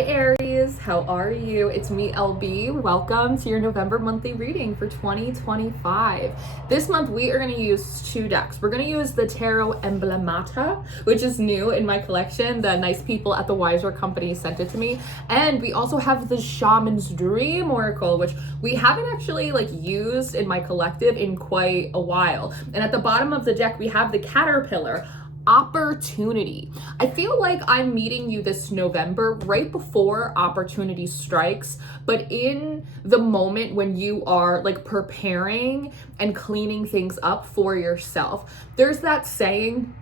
Hi Aries, how are you? It's me, LB. Welcome to your November monthly reading for 2025. This month we are going to use two decks. We're going to use the Tarot Emblemata, which is new in my collection. The nice people at the Wiser Company sent it to me. And we also have the Shaman's Dream Oracle, which we haven't actually used in my collective in quite a while. And at the bottom of the deck, we have the Caterpillar. Opportunity. I feel like I'm meeting you this November right before opportunity strikes, but in the moment when you are preparing and cleaning things up for yourself. There's that saying,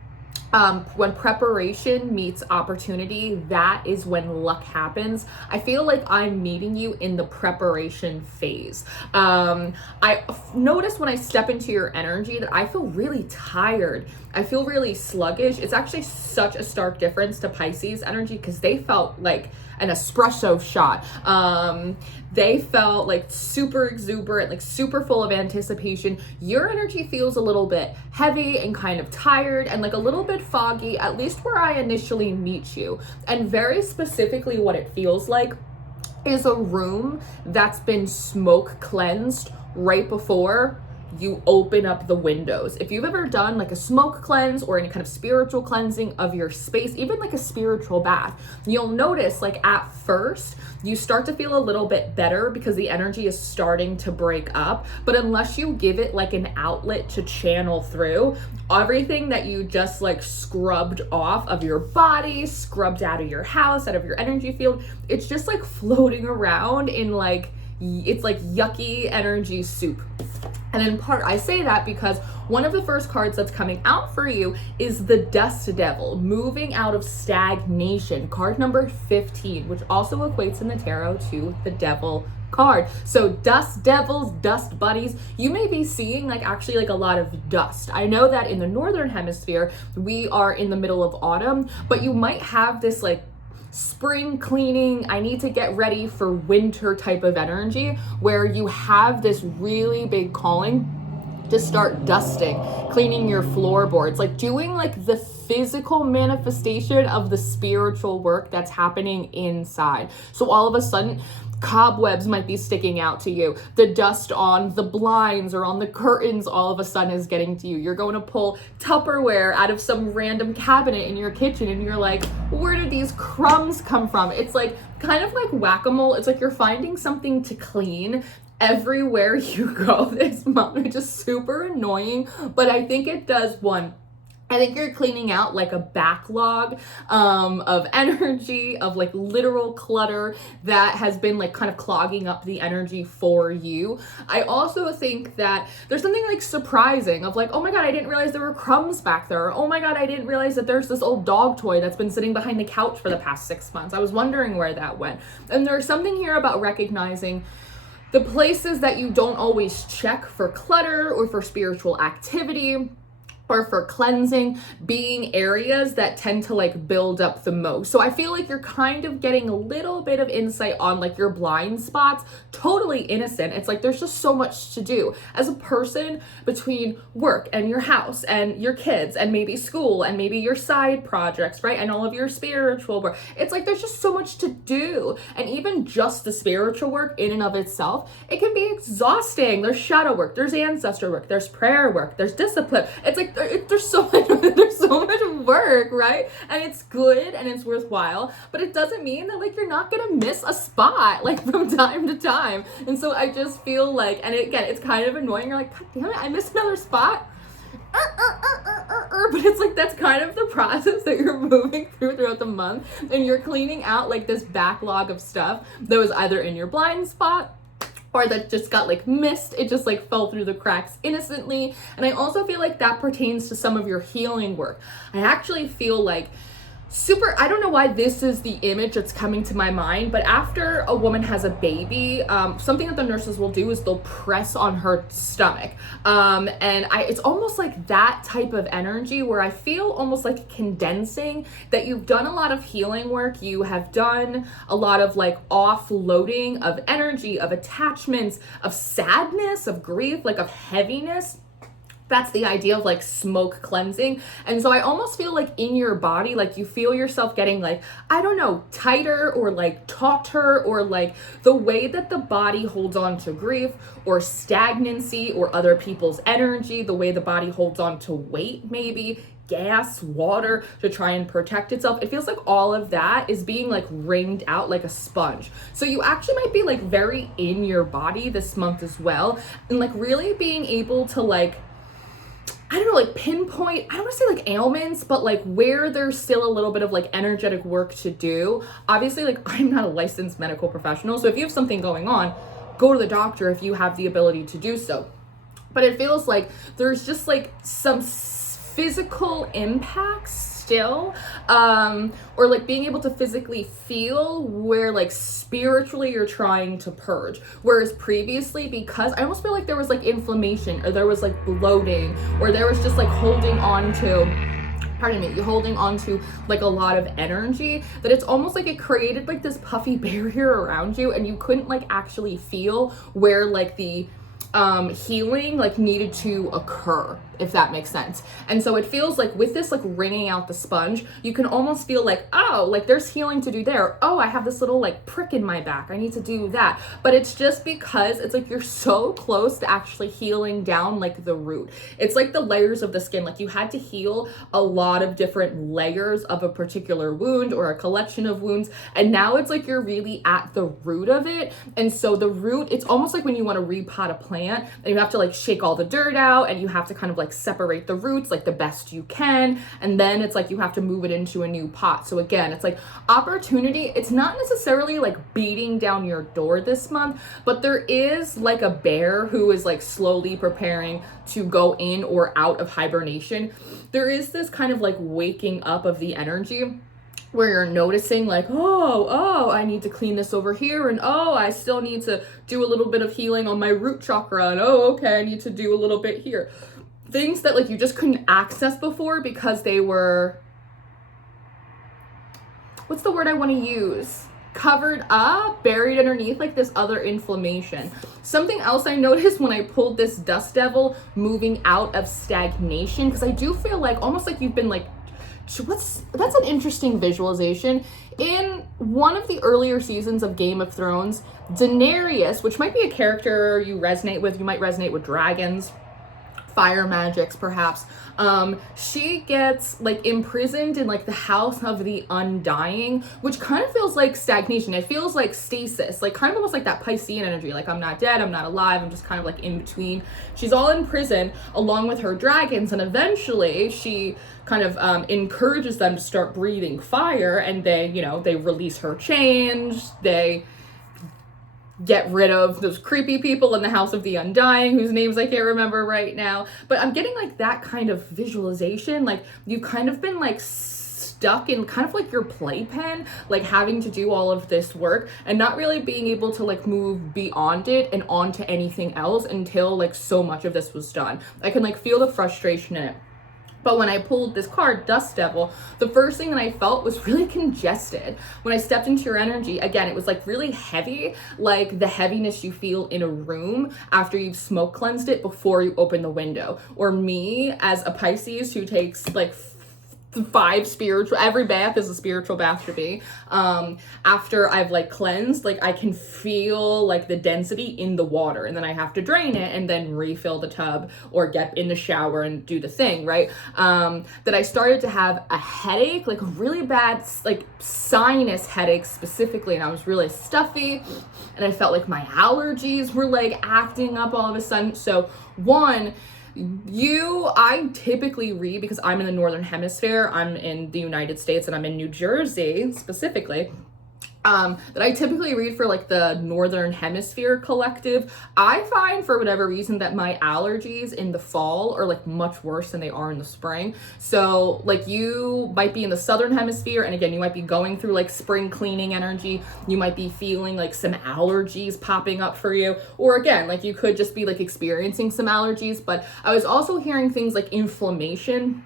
when preparation meets opportunity, that is when luck happens. I feel like I'm meeting you in the preparation phase. I notice when I step into your energy that I feel really tired. I feel really sluggish. It's actually such a stark difference to Pisces energy because they felt like an espresso shot. They felt super exuberant, super full of anticipation. Your energy feels a little bit heavy and kind of tired and a little bit foggy, at least where I initially meet you. And very specifically what it feels like is a room that's been smoke cleansed right before you open up the windows. If you've ever done a smoke cleanse or any kind of spiritual cleansing of your space, even a spiritual bath, you'll notice at first you start to feel a little bit better because the energy is starting to break up. But unless you give it an outlet to channel through, everything that you just scrubbed off of your body, scrubbed out of your house, out of your energy field, it's just floating around in it's yucky energy soup. And in part, I say that because one of the first cards that's coming out for you is the Dust Devil, moving out of stagnation, card number 15, which also equates in the tarot to the Devil card. So dust devils, dust buddies, you may be seeing actually a lot of dust. I know that in the northern hemisphere, we are in the middle of autumn, but you might have this spring cleaning, I need to get ready for winter type of energy where you have this really big calling to start dusting, cleaning your floorboards, doing the physical manifestation of the spiritual work that's happening inside. So all of a sudden, cobwebs might be sticking out to you. The dust on the blinds or on the curtains all of a sudden is getting to you. You're going to pull Tupperware out of some random cabinet in your kitchen and you're like, where did these crumbs come from? It's kind of like whack-a-mole. It's you're finding something to clean everywhere you go this month, which is super annoying, but I think it does I think you're cleaning out a backlog of energy, of literal clutter that has been kind of clogging up the energy for you. I also think that there's something surprising of oh my God, I didn't realize there were crumbs back there. Or, oh my God, I didn't realize that there's this old dog toy that's been sitting behind the couch for the past 6 months. I was wondering where that went. And there's something here about recognizing the places that you don't always check for clutter or for spiritual activity or for cleansing being areas that tend to build up the most. So I feel you're kind of getting a little bit of insight on your blind spots, totally innocent. It's there's just so much to do as a person between work and your house and your kids and maybe school and maybe your side projects, right? And all of your spiritual work. It's there's just so much to do. And even just the spiritual work in and of itself, it can be exhausting. There's shadow work, there's ancestor work, there's prayer work, there's discipline. It's there's so much work, right? And it's good and it's worthwhile, but it doesn't mean that you're not gonna miss a spot from time to time. And so I just feel and again, it's kind of annoying. You're God damn it, I missed another spot. But it's that's kind of the process that you're moving throughout the month, and you're cleaning out this backlog of stuff that was either in your blind spot or that just got missed. It just fell through the cracks innocently. And I also feel that pertains to some of your healing work. I actually feel I don't know why this is the image that's coming to my mind, but after a woman has a baby, something that the nurses will do is they'll press on her stomach. It's almost that type of energy where I feel almost condensing that you've done a lot of healing work. You have done a lot of offloading of energy, of attachments, of sadness, of grief, of heaviness. That's the idea of like smoke cleansing. And so I almost feel like in your body, like you feel yourself getting like, I don't know, tighter or like tauter, or like the way that the body holds on to grief or stagnancy or other people's energy, the way the body holds on to weight, maybe gas, water, to try and protect itself. It feels like all of that is being like wringed out like a sponge. So you actually might be like very in your body this month as well, and like really being able to like, I don't know, like pinpoint, I don't want to say like ailments, but like where there's still a little bit of like energetic work to do. Obviously, like I'm not a licensed medical professional, so if you have something going on, go to the doctor if you have the ability to do so. But it feels like there's just like some physical impacts still, or like being able to physically feel where like spiritually you're trying to purge, whereas previously, because I almost feel like there was like inflammation, or there was like bloating, or there was just like holding on to like a lot of energy, that it's almost like it created like this puffy barrier around you, and you couldn't like actually feel where like the healing like needed to occur, if that makes sense. And so it feels like with this like wringing out the sponge, you can almost feel like, oh, like there's healing to do there. Oh, I have this little like prick in my back, I need to do that. But it's just because it's like you're so close to actually healing down like the root. It's like the layers of the skin, like you had to heal a lot of different layers of a particular wound or a collection of wounds, and now it's like you're really at the root of it. And so the root, it's almost like when you want to repot a plant, and you have to like shake all the dirt out, and you have to kind of like separate the roots like the best you can, and then it's like you have to move it into a new pot. So again, it's like opportunity, it's not necessarily like beating down your door this month, but there is like a bear who is like slowly preparing to go in or out of hibernation. There is this kind of like waking up of the energy, where you're noticing like, oh, I need to clean this over here, and oh, I still need to do a little bit of healing on my root chakra, and oh, okay, I need to do a little bit here. Things that like you just couldn't access before because they were, what's the word I want to use? Covered up, buried underneath like this other inflammation. Something else I noticed when I pulled this dust devil, moving out of stagnation, because I do feel like almost like you've been like, that's an interesting visualization. In one of the earlier seasons of Game of Thrones, Daenerys, which might be a character you resonate with, you might resonate with dragons, fire magics perhaps, she gets like imprisoned in like the house of the undying, which kind of feels like stagnation. It feels like stasis, like kind of almost like that Piscean energy, like I'm not dead, I'm not alive, I'm just kind of like in between. She's all in prison along with her dragons, and eventually she kind of encourages them to start breathing fire, and they release her chains, they get rid of those creepy people in the House of the Undying, whose names I can't remember right now. But I'm getting like that kind of visualization, like you've kind of been like stuck in kind of like your playpen, like having to do all of this work and not really being able to like move beyond it and onto anything else until like so much of this was done. I can like feel the frustration in it. But when I pulled this card, Dust Devil, the first thing that I felt was really congested. When I stepped into your energy, again, it was like really heavy, like the heaviness you feel in a room after you've smoke cleansed it before you open the window. Or me as a Pisces who takes like 5 spiritual, every bath is a spiritual bath to be, after I've like cleansed, like I can feel like the density in the water, and then I have to drain it and then refill the tub or get in the shower and do the thing, right? That I started to have a headache, like a really bad like sinus headache specifically, and I was really stuffy, and I felt like my allergies were like acting up all of a sudden. So I typically read, because I'm in the Northern Hemisphere, I'm in the United States and I'm in New Jersey specifically, that I typically read for like the Northern Hemisphere collective. I find for whatever reason that my allergies in the fall are like much worse than they are in the spring. So like you might be in the Southern Hemisphere, and again, you might be going through like spring cleaning energy. You might be feeling like some allergies popping up for you, or again, like you could just be like experiencing some allergies. But I was also hearing things like inflammation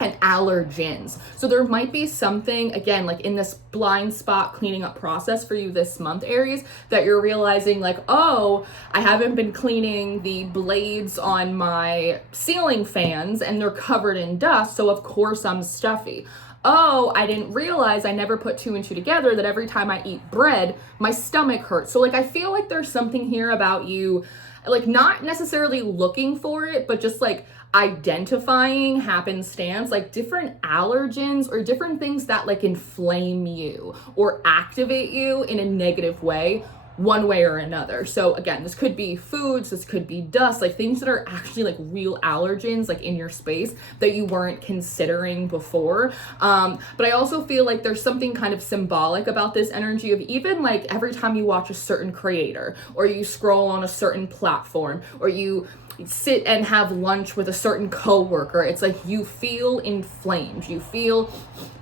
and allergens. So there might be something, again, like in this blind spot cleaning up process for you this month, Aries, that you're realizing like, oh, I haven't been cleaning the blades on my ceiling fans and they're covered in dust, so of course I'm stuffy. Oh, I didn't realize, I never put two and two together, that every time I eat bread, my stomach hurts. So like, I feel like there's something here about you, like not necessarily looking for it, but just like identifying happenstance, like different allergens or different things that like inflame you or activate you in a negative way, one way or another. So again, this could be foods, this could be dust, like things that are actually like real allergens like in your space that you weren't considering before. But I also feel like there's something kind of symbolic about this energy of even like every time you watch a certain creator or you scroll on a certain platform or you sit and have lunch with a certain coworker, it's like you feel inflamed, you feel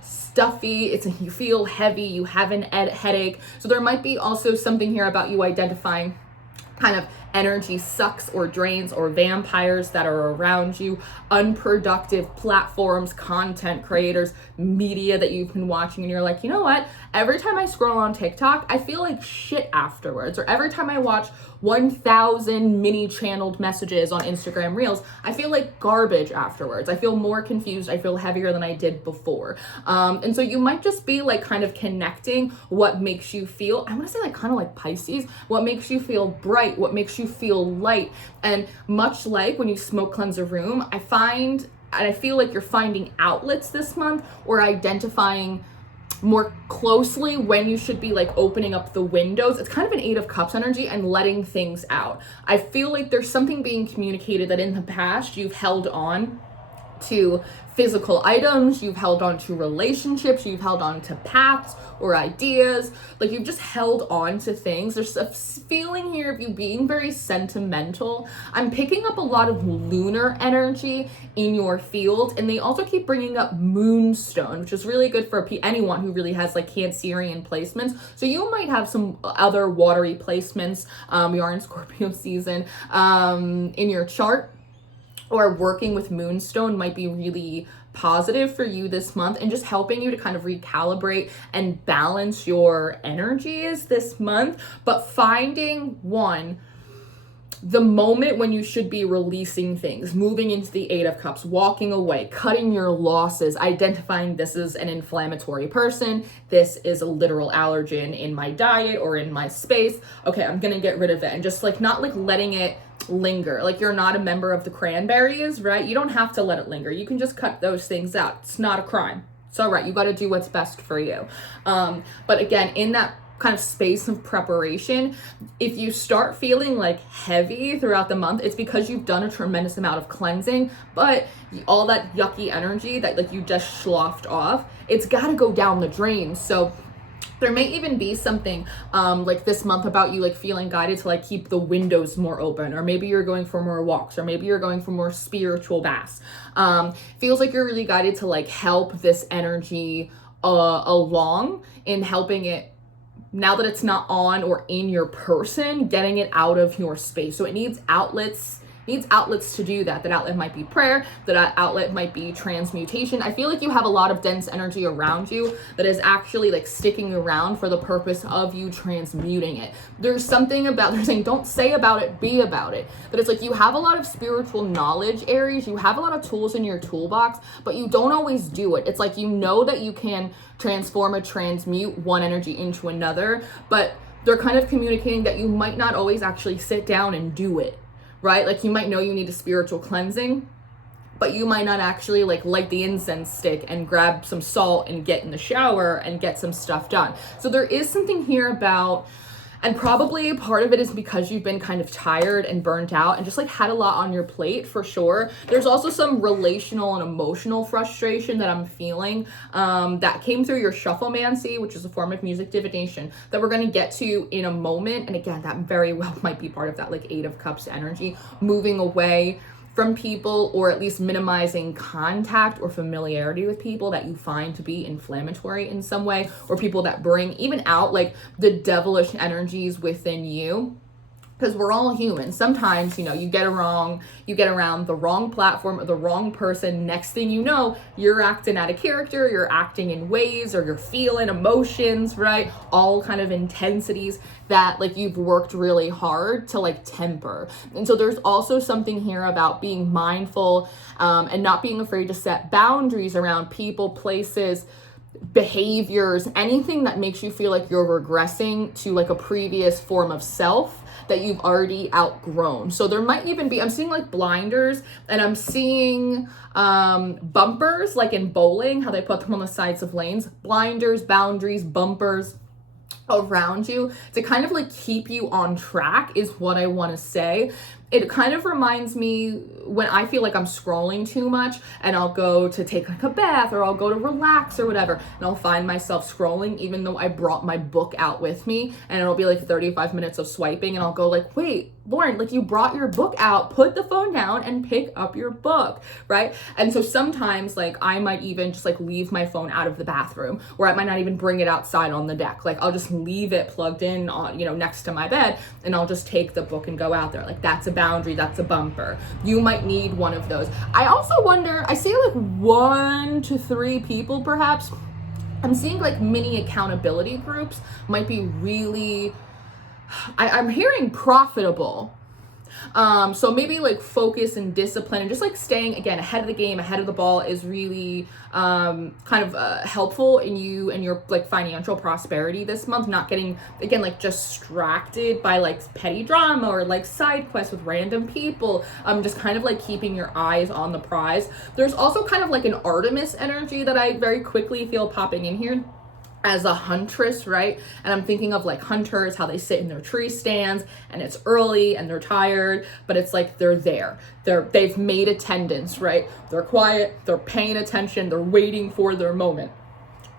stuffy, you feel heavy, you have an headache. So there might be also something here about you identifying kind of energy sucks or drains or vampires that are around you, unproductive platforms, content creators, media that you've been watching, and you're like, you know what? Every time I scroll on TikTok, I feel like shit afterwards. Or every time I watch 1,000 mini channeled messages on Instagram Reels, I feel like garbage afterwards. I feel more confused. I feel heavier than I did before. And so you might just be like kind of connecting what makes you feel, I want to say like kind of like Pisces, what makes you feel bright, what makes you feel light. And much like when you smoke cleanse a room, I feel like you're finding outlets this month or identifying more closely when you should be like opening up the windows. It's kind of an 8 of Cups energy and letting things out. I feel like there's something being communicated that in the past you've held on to physical items, you've held on to relationships, you've held on to paths or ideas, like you've just held on to things. There's a feeling here of you being very sentimental. I'm picking up a lot of lunar energy in your field, and they also keep bringing up moonstone, which is really good for anyone who really has like Cancerian placements. So you might have some other watery placements, we are in Scorpio season, in your chart, or working with moonstone might be really positive for you this month and just helping you to kind of recalibrate and balance your energies this month. But finding the moment when you should be releasing things, moving into the 8 of Cups, walking away, cutting your losses, identifying this is an inflammatory person, this is a literal allergen in my diet or in my space. Okay, I'm gonna get rid of it, and just like not like letting it linger. Like you're not a member of the Cranberries, right? You don't have to let it linger. You can just cut those things out. It's not a crime. It's all right. You got to do what's best for you. But again, in that kind of space of preparation, if you start feeling like heavy throughout the month, it's because you've done a tremendous amount of cleansing, but all that yucky energy that like you just sloughed off, it's got to go down the drain. So there may even be something like this month about you like feeling guided to like keep the windows more open, or maybe you're going for more walks, or maybe you're going for more spiritual baths. Feels like you're really guided to like help this energy along in helping it, now that it's not on or in your person, getting it out of your space. So it needs outlets to do that. That outlet might be prayer, that outlet might be transmutation. I feel like you have a lot of dense energy around you that is actually like sticking around for the purpose of you transmuting it. There's something about, they're saying don't say about it, be about it. But it's like you have a lot of spiritual knowledge, Aries, you have a lot of tools in your toolbox, but you don't always do it. It's like you know that you can transform or transmute one energy into another, but they're kind of communicating that you might not always actually sit down and do it. Right? Like you might know you need a spiritual cleansing, but you might not actually like light the incense stick and grab some salt and get in the shower and get some stuff done. So there is something here about, and probably part of it is because you've been kind of tired and burnt out and just like had a lot on your plate for sure. There's also some relational and emotional frustration that I'm feeling that came through your shufflemancy, which is a form of music divination that we're going to get to in a moment. And again, that very well might be part of that like 8 of Cups energy, moving away from people, or at least minimizing contact or familiarity with people that you find to be inflammatory in some way, or people that bring even out like the devilish energies within you. because we're all human. Sometimes, you get around the wrong platform or the wrong person. Next thing you know, you're acting out of character, you're acting in ways, or you're feeling emotions, right? All kind of intensities that like you've worked really hard to like temper. And so there's also something here about being mindful and not being afraid to set boundaries around people, places, behaviors, anything that makes you feel like you're regressing to like a previous form of self that you've already outgrown. So there might even be, I'm seeing like blinders, and I'm seeing bumpers, like in bowling, how they put them on the sides of lanes. Blinders, boundaries, bumpers around you to kind of like keep you on track is what I want to say. It kind of reminds me when I feel like I'm scrolling too much, and I'll go to take like a bath, or I'll go to relax or whatever, and I'll find myself scrolling even though I brought my book out with me, and it'll be like 35 minutes of swiping, and I'll go like, wait, Lauren, like you brought your book out, put the phone down and pick up your book, right? And so sometimes like I might even just like leave my phone out of the bathroom, or I might not even bring it outside on the deck. Like I'll just leave it plugged in on, next to my bed, and I'll just take the book and go out there. Like that's a boundary, that's a bumper. You might need one of those. I also wonder, I see like 1 to 3 people perhaps. I'm seeing like mini accountability groups might be really, I'm hearing profitable. So maybe like focus and discipline and just like staying again ahead of the game, ahead of the ball is really kind of helpful in you and your like financial prosperity this month. Not getting again like distracted by like petty drama or like side quests with random people. Just kind of like keeping your eyes on the prize. There's also kind of like an Artemis energy that I very quickly feel popping in here as a huntress, right? And I'm thinking of like hunters, how they sit in their tree stands and it's early and they're tired, but it's like they're there. They've made attendance, right? They're quiet, they're paying attention, they're waiting for their moment.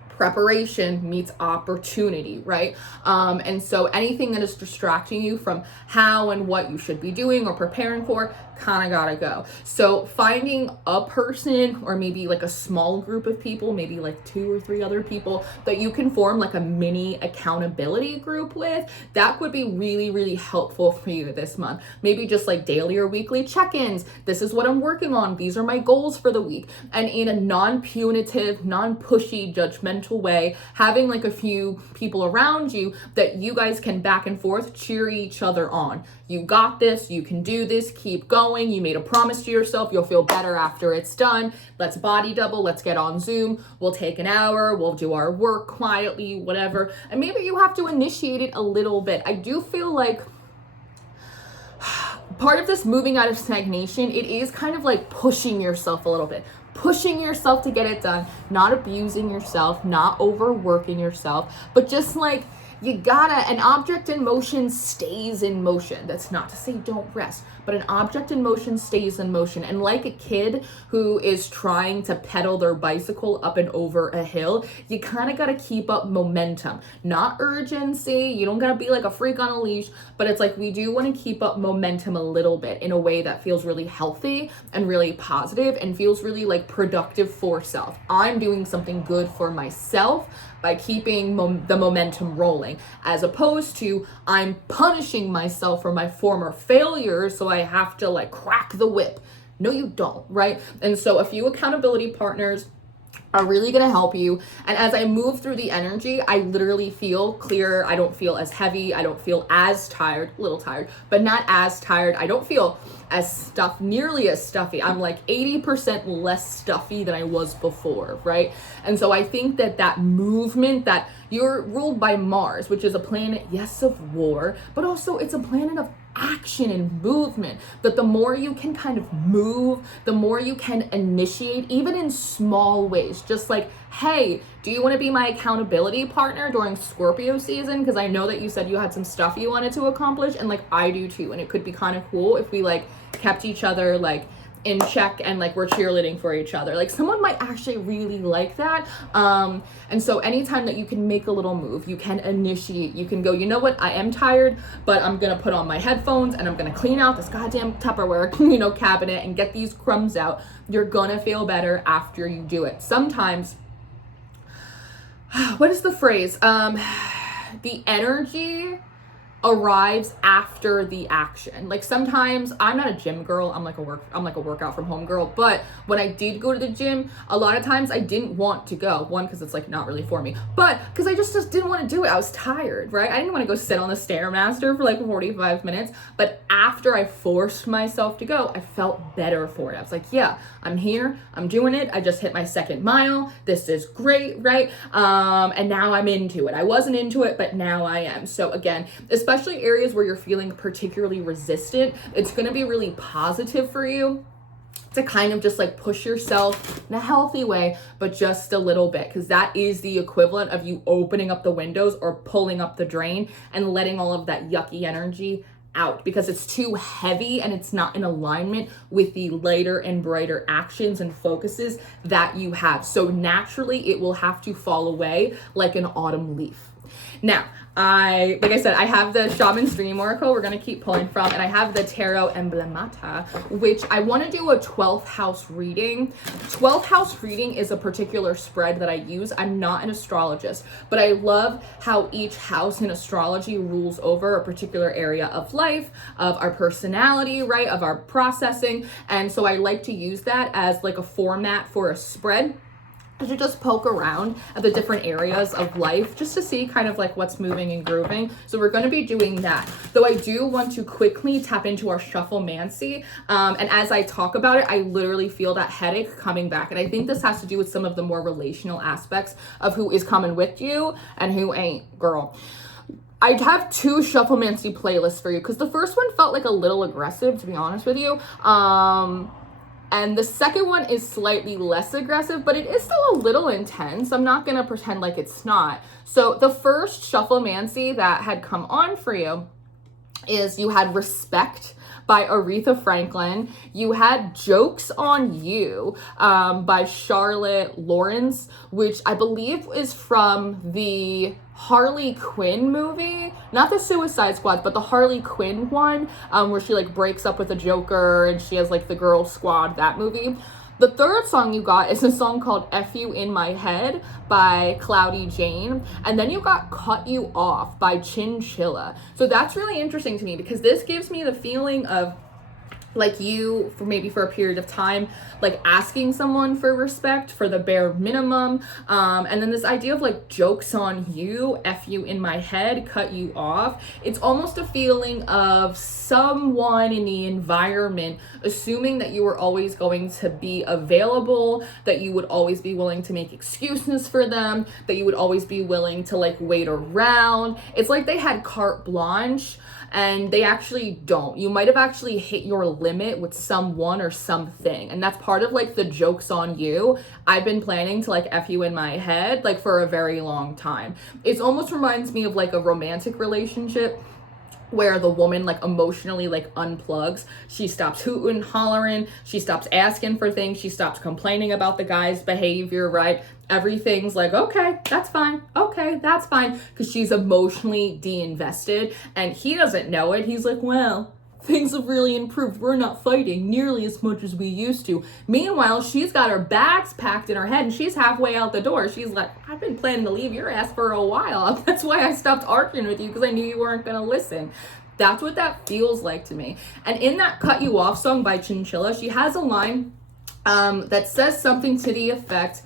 Preparation meets opportunity, right? And so anything that is distracting you from how and what you should be doing or preparing for, kind of gotta go. So finding a person or maybe like a small group of people, maybe like 2 or 3 other people that you can form like a mini accountability group with, that would be really, really helpful for you this month. Maybe just like daily or weekly check-ins. This is what I'm working on. These are my goals for the week. And in a non-punitive, non-pushy, judgmental way, having like a few people around you that you guys can back and forth cheer each other on. You got this, you can do this, keep going. You made a promise to yourself, you'll feel better after it's done. Let's body double, let's get on Zoom. We'll take an hour, we'll do our work quietly, whatever. And maybe you have to initiate it a little bit. I do feel like part of this moving out of stagnation, it is kind of like pushing yourself a little bit. Pushing yourself to get it done, not abusing yourself, not overworking yourself, but just like you gotta, an object in motion stays in motion. That's not to say don't rest, but an object in motion stays in motion. And like a kid who is trying to pedal their bicycle up and over a hill, you kind of gotta keep up momentum, not urgency. You don't gotta be like a freak on a leash, but it's like we do want to keep up momentum a little bit in a way that feels really healthy and really positive and feels really like productive for self. I'm doing something good for myself by keeping the momentum rolling, as opposed to I'm punishing myself for my former failures, so I have to like crack the whip. No, you don't, right? And so a few accountability partners are really going to help you. And as I move through the energy, I literally feel clearer. I don't feel as heavy. I don't feel as tired, a little tired, but not as tired. I don't feel as nearly as stuffy. I'm like 80% less stuffy than I was before, right? And so I think that movement, that you're ruled by Mars, which is a planet, yes, of war, but also it's a planet of action and movement, that the more you can kind of move, the more you can initiate, even in small ways. Just like, hey, do you want to be my accountability partner during Scorpio season? Because I know that you said you had some stuff you wanted to accomplish, and like I do too. And it could be kind of cool if we like kept each other like in check and like we're cheerleading for each other. Like someone might actually really like that. And so anytime that you can make a little move, you can initiate, you can go, you know what, I am tired, but I'm gonna put on my headphones and I'm gonna clean out this goddamn Tupperware cabinet and get these crumbs out. You're gonna feel better after you do it. Sometimes, what is the phrase? The energy arrives after the action. Like sometimes I'm not a gym girl, I'm like a workout from home girl, but when I did go to the gym, a lot of times I didn't want to go. One, because it's like not really for me, but because I just didn't want to do it. I was tired, right? I didn't want to go sit on the Stairmaster for like 45 minutes, but after I forced myself to go, I felt better for it. I was like, yeah, I'm here, I'm doing it. I just hit my 2nd mile. This is great, right? And now I'm into it. I wasn't into it, but now I am. So again, especially areas where you're feeling particularly resistant, it's going to be really positive for you to kind of just like push yourself in a healthy way, but just a little bit, because that is the equivalent of you opening up the windows or pulling up the drain and letting all of that yucky energy out, because it's too heavy and it's not in alignment with the lighter and brighter actions and focuses that you have. So naturally it will have to fall away like an autumn leaf. Now, like I said, I have the Shaman Stream Oracle we're going to keep pulling from, and I have the Tarot Emblemata, which I want to do a 12th house reading. 12th house reading is a particular spread that I use. I'm not an astrologist, but I love how each house in astrology rules over a particular area of life, of our personality, right, of our processing. And so I like to use that as like a format for a spread, to just poke around at the different areas of life just to see kind of like what's moving and grooving. So we're going to be doing that. Though I do want to quickly tap into our shufflemancy. And as I talk about it, I literally feel that headache coming back. And I think this has to do with some of the more relational aspects of who is coming with you and who ain't, girl. I have 2 shufflemancy playlists for you, because the first one felt like a little aggressive, to be honest with you. And the second one is slightly less aggressive, but it is still a little intense. I'm not going to pretend like it's not. So the first shufflemancy that had come on for you is you had Respect by Aretha Franklin. You had Jokes on You by Charlotte Lawrence, which I believe is from the Harley Quinn movie, not the Suicide Squad, but the Harley Quinn one, where she like breaks up with the Joker and she has like the girl squad, that movie. The third song you got is a song called F You in My Head by Cloudy Jane. And then you got Cut You Off by Chinchilla. So that's really interesting to me, because this gives me the feeling of like you, for a period of time, like asking someone for respect for the bare minimum. And then this idea of like jokes on you, F you in my head, cut you off. It's almost a feeling of someone in the environment assuming that you were always going to be available, that you would always be willing to make excuses for them, that you would always be willing to like wait around. It's like they had carte blanche, and they actually don't. You might have actually hit your limit with someone or something, and that's part of like the jokes on you. I've been planning to like F you in my head like for a very long time. It almost reminds me of like a romantic relationship where the woman like emotionally like unplugs. She stops hooting, hollering, she stops asking for things, she stops complaining about the guy's behavior, right? Everything's like, okay, that's fine, because she's emotionally de-invested, and he doesn't know it. He's like, well, things have really improved. We're not fighting nearly as much as we used to. Meanwhile, she's got her bags packed in her head and she's halfway out the door. She's like, I've been planning to leave your ass for a while. That's why I stopped arguing with you, because I knew you weren't going to listen. That's what that feels like to me. And in that Cut You Off song by Chinchilla, she has a line that says something to the effect,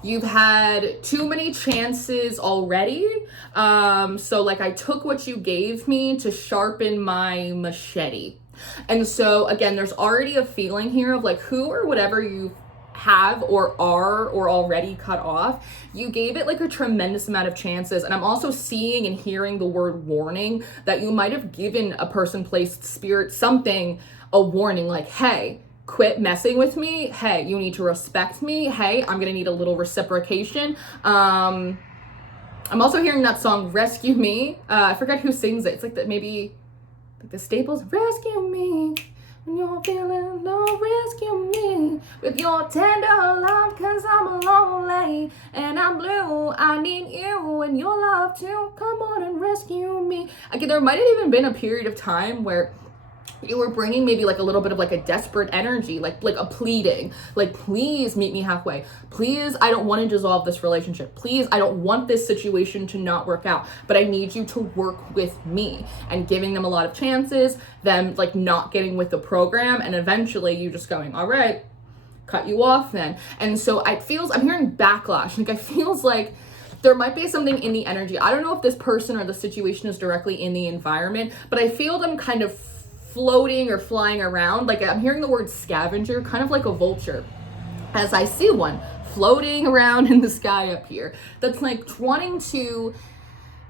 you've had too many chances already. So like I took what you gave me to sharpen my machete. And so again, there's already a feeling here of like who or whatever you have or are or already cut off, you gave it like a tremendous amount of chances. And I'm also seeing and hearing the word warning, that you might have given a person, place, spirit, something, a warning like, hey, quit messing with me. Hey, you need to respect me. Hey, I'm gonna need a little reciprocation. I'm also hearing that song Rescue Me. I forget who sings it. It's like that, maybe like the Staples. Rescue me when you're feeling low. Rescue me with your tender love, cause I'm lonely and I'm blue. I need you and your love too. Come on and rescue me. Again, there might have even been a period of time where you were bringing maybe like a little bit of like a desperate energy, like a pleading, like, please meet me halfway. Please, I don't want to dissolve this relationship. Please, I don't want this situation to not work out, but I need you to work with me, and giving them a lot of chances, them like not getting with the program, and eventually you just going, all right, cut you off then. And so I'm hearing backlash. Like, I feels like there might be something in the energy. I don't know if this person or the situation is directly in the environment, but I feel them kind of floating or flying around. Like, I'm hearing the word scavenger, kind of like a vulture, as I see one floating around in the sky up here, that's like wanting to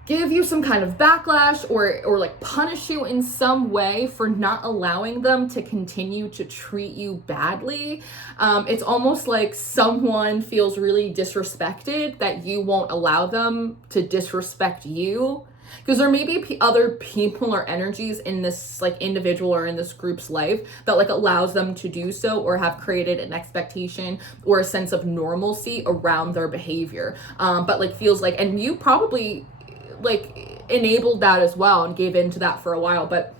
give you some kind of backlash or like punish you in some way for not allowing them to continue to treat you badly. It's almost like someone feels really disrespected that you won't allow them to disrespect you. Because there may be other people or energies in this like individual or in this group's life that like allows them to do so, or have created an expectation or a sense of normalcy around their behavior. But like feels like, and you probably like enabled that as well and gave into that for a while, but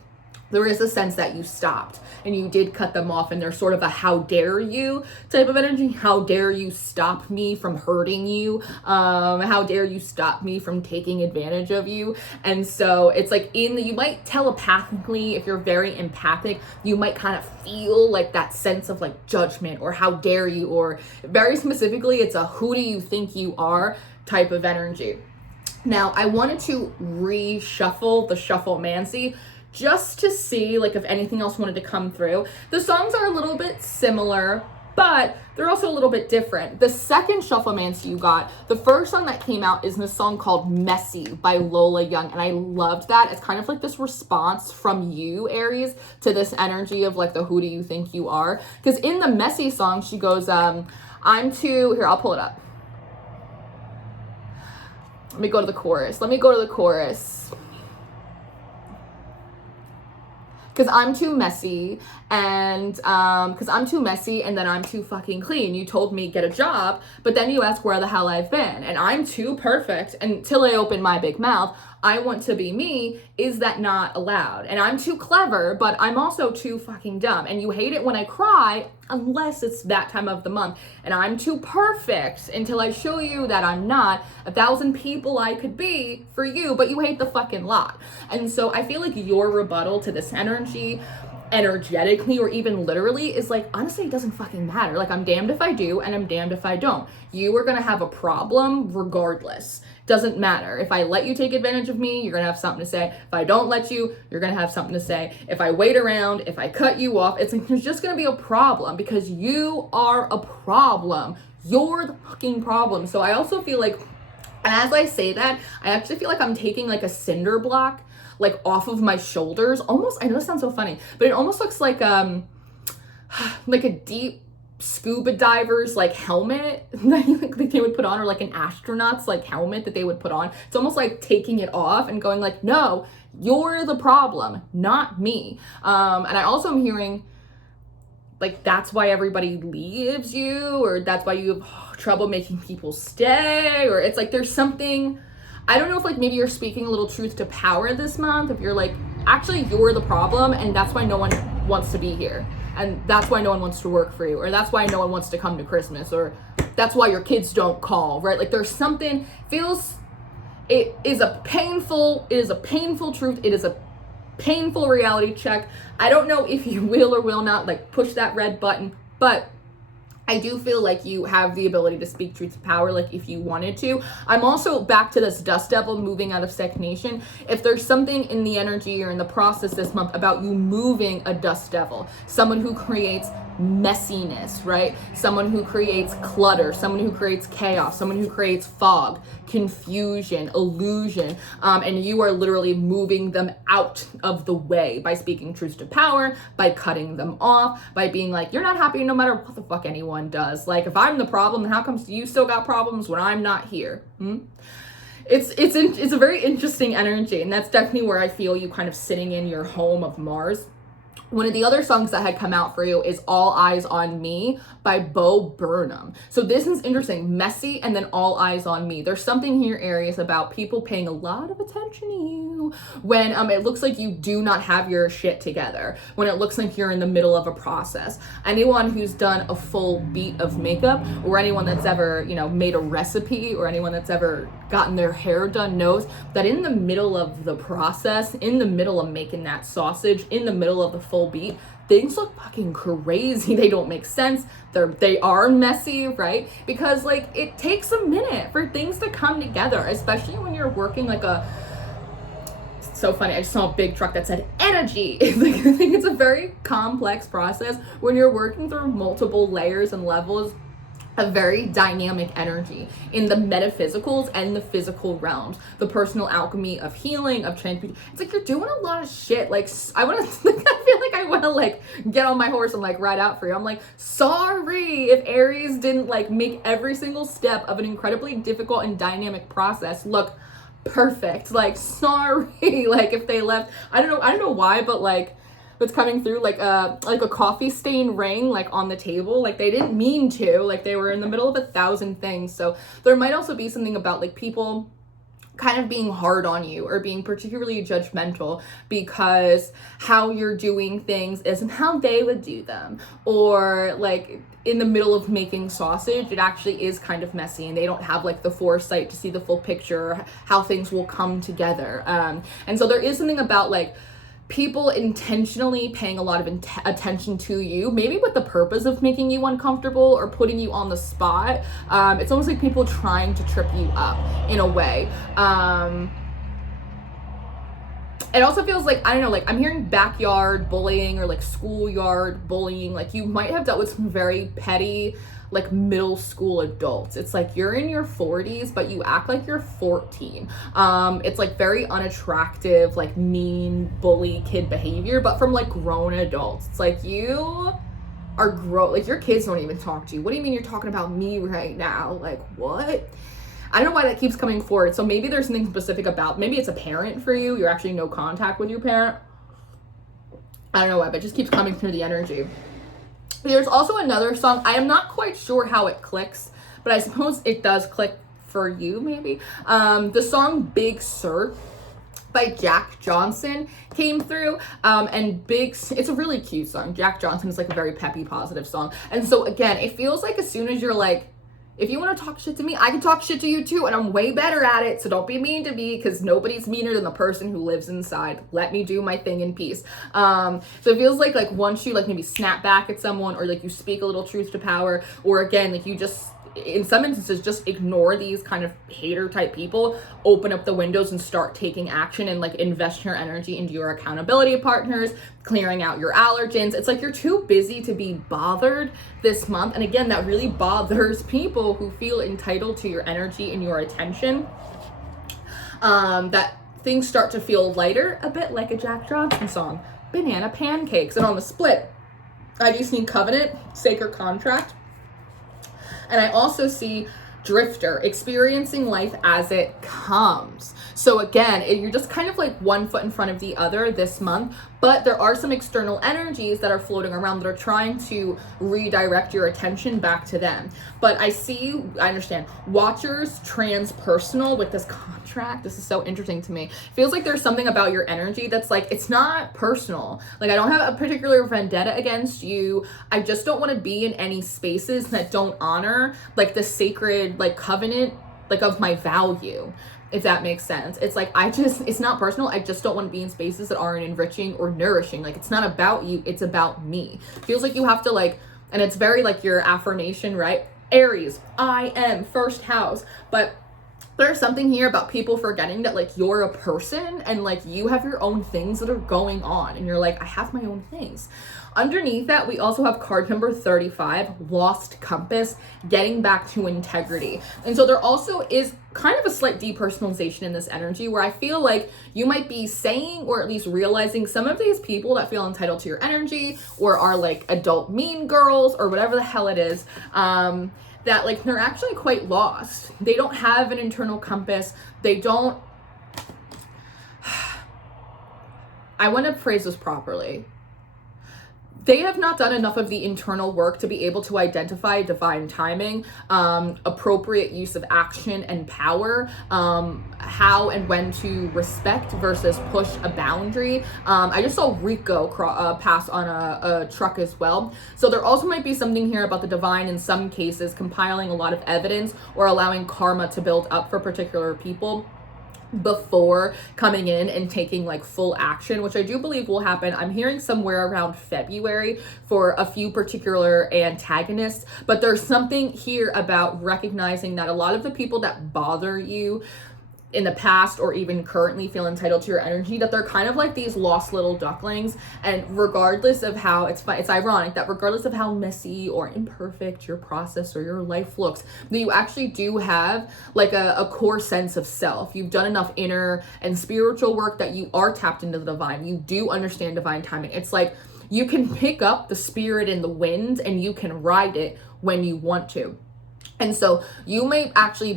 there is a sense that you stopped and you did cut them off, and there's sort of a how dare you type of energy. How dare you stop me from hurting you? How dare you stop me from taking advantage of you? And so it's like you might telepathically, if you're very empathic, you might kind of feel like that sense of like judgment or how dare you, or very specifically, it's a who do you think you are type of energy. Now, I wanted to reshuffle the shuffle-mancy just to see like if anything else wanted to come through. The songs are a little bit similar, but they're also a little bit different. The second shuffle-mancy you got, the first song that came out is this song called Messy by Lola Young, and I loved that. It's kind of like this response from you, Aries, to this energy of like the who do you think you are. Because in the Messy song, she goes, I'll pull it up. Let me go to the chorus. Because I'm too messy, and then I'm too fucking clean. You told me get a job, but then you ask where the hell I've been, and I'm too perfect until I open my big mouth. I want to be me. Is that not allowed? And I'm too clever, but I'm also too fucking dumb. And you hate it when I cry unless it's that time of the month. And I'm too perfect until I show you that I'm not. 1,000 people I could be for you, but you hate the fucking lot. And so I feel like your rebuttal to this energy, energetically or even literally, is like, honestly, it doesn't fucking matter. Like, I'm damned if I do and I'm damned if I don't. You are gonna have a problem regardless. Doesn't matter. If I let you take advantage of me, you're gonna have something to say. If I don't let you, you're gonna have something to say. If I wait around, if I cut you off, it's like there's just gonna be a problem, because you are a problem. You're the fucking problem. So I also feel like, and as I say that, I actually feel like I'm taking like a cinder block like off of my shoulders. Almost, I know it sounds so funny, but it almost looks like a deep scuba diver's like helmet that they would put on, or like an astronaut's like helmet that they would put on. It's almost like taking it off and going like, no, you're the problem, not me. And I also am hearing like that's why everybody leaves you, or that's why you have trouble making people stay, or it's like there's something. I don't know if like maybe you're speaking a little truth to power this month, if you're like, actually you're the problem and that's why no one wants to be here, and that's why no one wants to work for you, or that's why no one wants to come to Christmas, or that's why your kids don't call, right? Like there's something, it is a painful truth. It is a painful reality check. I don't know if you will or will not like push that red button, but I do feel like you have the ability to speak truth to power, like if you wanted to. I'm also back to this dust devil moving out of stagnation. If there's something in the energy or in the process this month about you moving a dust devil, someone who creates messiness, right? Someone who creates clutter, someone who creates chaos, someone who creates fog, confusion, illusion, and you are literally moving them out of the way by speaking truth to power, by cutting them off, by being like, you're not happy no matter what the fuck anyone does. Like, if I'm the problem, then how comes you still got problems when I'm not here? It's a very interesting energy, and that's definitely where I feel you kind of sitting in your home of Mars, One of the other songs that had come out for you is All Eyes on Me by Bo Burnham. So this is interesting. Messy and then All Eyes on Me. There's something here, Aries, about people paying a lot of attention to you when it looks like you do not have your shit together, when it looks like you're in the middle of a process. Anyone who's done a full beat of makeup, or anyone that's ever, you know, made a recipe, or anyone that's ever gotten their hair done knows that in the middle of the process, in the middle of making that sausage, in the middle of the full beat, things look fucking crazy. They don't make sense. They are messy, right? Because like it takes a minute for things to come together, especially when you're working like it's so funny. I just saw a big truck that said energy. It's like, I think it's a very complex process when you're working through multiple layers and levels. A very dynamic energy in the metaphysicals and the physical realms, the personal alchemy of healing, of transmutation. It's like you're doing a lot of shit. Like I want to, I feel like I want to like get on my horse and like ride out for you. I'm like, sorry if Aries didn't like make every single step of an incredibly difficult and dynamic process look perfect. Like sorry, like if they left, I don't know why, but like that's coming through like a coffee stain ring like on the table. Like they didn't mean to, like they were in the middle of 1,000 things. So there might also be something about like people kind of being hard on you or being particularly judgmental because how you're doing things isn't how they would do them, or like in the middle of making sausage, it actually is kind of messy and they don't have like the foresight to see the full picture, how things will come together. And so there is something about like people intentionally paying a lot of attention to you, maybe with the purpose of making you uncomfortable or putting you on the spot. It's almost like people trying to trip you up in a way. It also feels like, I don't know, like I'm hearing backyard bullying or like schoolyard bullying. Like you might have dealt with some very petty like middle school adults. It's like you're in your 40s, but you act like you're 14. It's like very unattractive, like mean bully kid behavior, but from like grown adults. It's like you are like your kids don't even talk to you. What do you mean you're talking about me right now? Like what? I don't know why that keeps coming forward. So maybe there's something specific about, maybe it's a parent for you. You're actually no contact with your parent. I don't know why, but it just keeps coming through the energy. There's also another song. I am not quite sure how it clicks, but I suppose it does click for you maybe. The song Big Sur by Jack Johnson came through, and it's a really cute song. Jack Johnson is like a very peppy, positive song. And so again, it feels like as soon as you're like, if you want to talk shit to me, I can talk shit to you too, and I'm way better at it, so don't be mean to me, because nobody's meaner than the person who lives inside. Let me do my thing in peace. So it feels like once you like maybe snap back at someone, or like you speak a little truth to power, or again, like you just, in some instances, just ignore these kind of hater type people, open up the windows and start taking action and like invest your energy into your accountability partners, clearing out your allergens. It's like you're too busy to be bothered this month. And again, that really bothers people who feel entitled to your energy and your attention. That things start to feel lighter, a bit like a Jack Johnson song, Banana Pancakes. And on the split, I do see Covenant, Sacred Contract. And I also see Drifter, experiencing life as it comes. So again, you're just kind of like one foot in front of the other this month, but there are some external energies that are floating around that are trying to redirect your attention back to them. But I understand, Watchers transpersonal with this contract. This is so interesting to me. Feels like there's something about your energy that's like, it's not personal. Like I don't have a particular vendetta against you. I just don't want to be in any spaces that don't honor like the sacred like covenant like of my value, if that makes sense. It's like it's not personal. I just don't want to be in spaces that aren't enriching or nourishing. Like it's not about you, it's about me. Feels like you have to like, and it's very like your affirmation, right? Aries, I am first house. But there's something here about people forgetting that like you're a person and like you have your own things that are going on, and you're like, I have my own things. Underneath that, we also have card number 35, Lost Compass, getting back to integrity. And so there also is kind of a slight depersonalization in this energy where I feel like you might be saying, or at least realizing, some of these people that feel entitled to your energy or are like adult mean girls or whatever the hell it is, that like they're actually quite lost. They don't have an internal compass. They don't, I want to phrase this properly. they have not done enough of the internal work to be able to identify divine timing, appropriate use of action and power, how and when to respect versus push a boundary. I just saw Rico pass on a truck as well. So there also might be something here about the divine in some cases compiling a lot of evidence or allowing karma to build up for particular people before coming in and taking like full action, which I do believe will happen. I'm hearing somewhere around February for a few particular antagonists, but there's something here about recognizing that a lot of the people that bother you in the past or even currently feel entitled to your energy, that they're kind of like these lost little ducklings, and regardless of how it's ironic that regardless of how messy or imperfect your process or your life looks, that you actually do have like a core sense of self. You've done enough inner and spiritual work that you are tapped into the divine. You do understand divine timing. It's like you can pick up the spirit in the wind and you can ride it when you want to. And so you may actually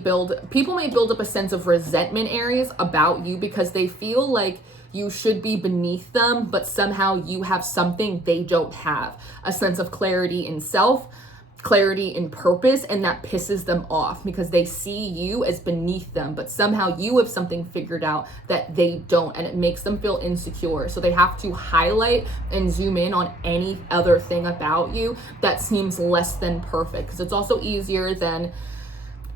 people may build up a sense of resentment, Aries, about you because they feel like you should be beneath them, but somehow you have something they don't have, a sense of clarity in self, clarity in purpose, and that pisses them off because they see you as beneath them, but somehow you have something figured out that they don't, and it makes them feel insecure. So they have to highlight and zoom in on any other thing about you that seems less than perfect, because it's also easier than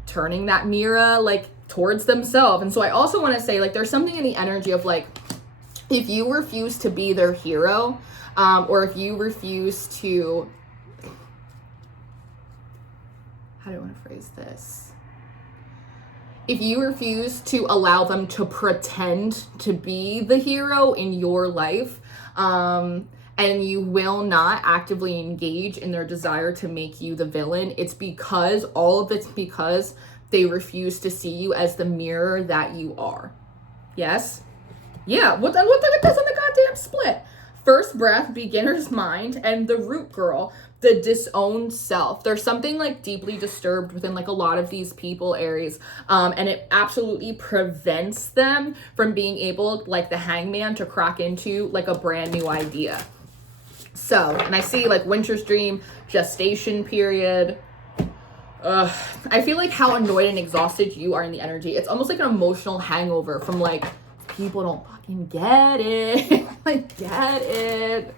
turning that mirror like towards themselves. And so I also want to say, like, there's something in the energy of like, if you refuse to be their hero, or if you refuse to, how do I want to phrase this? If you refuse to allow them to pretend to be the hero in your life, and you will not actively engage in their desire to make you the villain, it's because they refuse to see you as the mirror that you are. Yes? Yeah, what the heck does on the goddamn split? First breath, beginner's mind, and the root girl, the disowned self. There's something like deeply disturbed within like a lot of these people, Aries, and it absolutely prevents them from being able, like the hangman, to crack into like a brand new idea. So, and I see like winter's dream, gestation period. I feel like how annoyed and exhausted you are in the energy. It's almost like an emotional hangover from like, people don't fucking get it. Like, get it.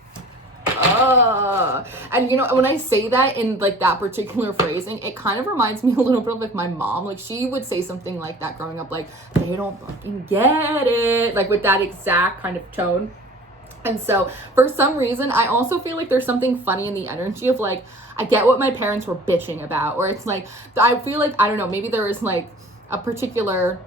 And you know, when I say that in like that particular phrasing, it kind of reminds me a little bit of like my mom. Like, she would say something like that growing up, like, they don't fucking get it, like with that exact kind of tone. And so for some reason, I also feel like there's something funny in the energy of like, I get what my parents were bitching about, or it's like, I feel like, I don't know, maybe there was like a particular,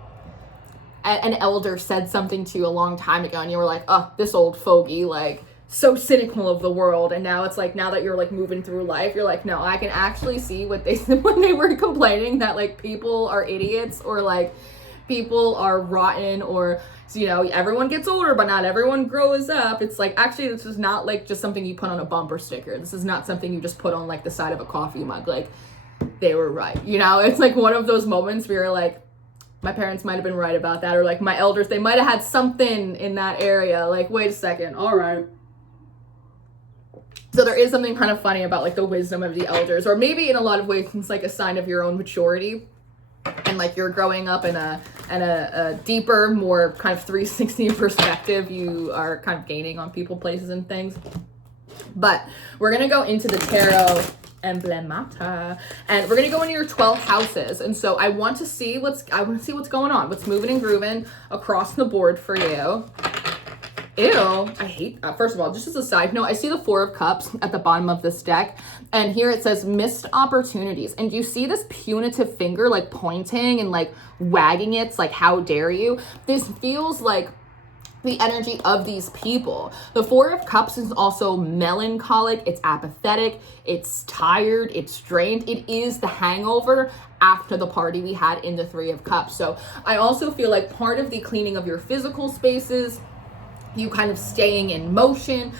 an elder said something to you a long time ago and you were like, oh, this old fogey, like, so cynical of the world. And now it's like, now that you're like moving through life, you're like, no, I can actually see what they said when they were complaining that like people are idiots, or like people are rotten, or, you know, everyone gets older but not everyone grows up. It's like, actually, this is not like just something you put on a bumper sticker. This is not something you just put on like the side of a coffee mug. Like, they were right, you know? It's like one of those moments where you're like, my parents might have been right about that, or like my elders, they might have had something in that area. Like, wait a second, all right. So there is something kind of funny about like the wisdom of the elders, or maybe in a lot of ways it's like a sign of your own maturity, and like you're growing up in a deeper, more kind of 360 perspective. You are kind of gaining on people, places, and things. But we're gonna go into the tarot Emblemata, and we're gonna go into your 12 houses. And so I want to see what's going on, what's moving and grooving across the board for you. Ew, I hate, first of all, just as a side note, I see the 4 of Cups at the bottom of this deck, and here it says missed opportunities, and you see this punitive finger like pointing and like wagging it. It's like, how dare you? This feels like the energy of these people. The 4 of Cups is also melancholic, it's apathetic, it's tired, it's drained. It is the hangover after the party we had in the 3 of Cups. So I also feel like part of the cleaning of your physical spaces, you kind of staying in motion,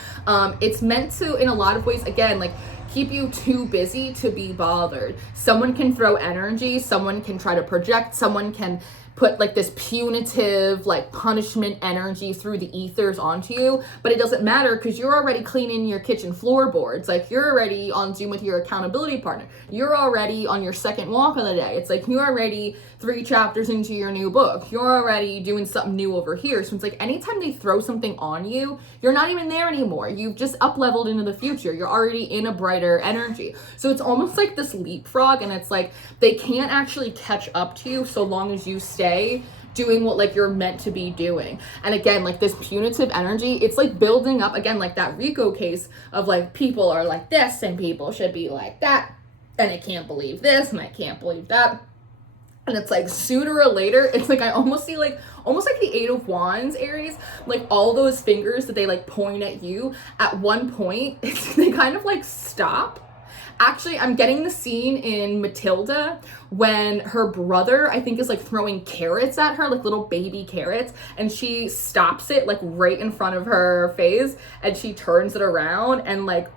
it's meant to, in a lot of ways, again, like keep you too busy to be bothered. Someone can throw energy, someone can try to project, someone can put like this punitive like punishment energy through the ethers onto you, but it doesn't matter because you're already cleaning your kitchen floorboards. Like you're already on Zoom with your accountability partner. You're already on your second walk of the day. It's like you're already 3 chapters into your new book. You're already doing something new over here. So it's like anytime they throw something on you, you're not even there anymore. You've just up leveled into the future. You're already in a brighter energy. So it's almost like this leapfrog, and it's like they can't actually catch up to you so long as you stay doing what like you're meant to be doing. And again, like this punitive energy, it's like building up again, like that Rico case of like people are like this and people should be like that. And I can't believe this and I can't believe that. And it's like sooner or later, it's like I almost see like almost like the 8 of Wands, Aries, like all those fingers that they like point at you at one point, they kind of like stop. Actually, I'm getting the scene in Matilda when her brother, I think, is like throwing carrots at her, like little baby carrots, and she stops it like right in front of her face, and she turns it around and like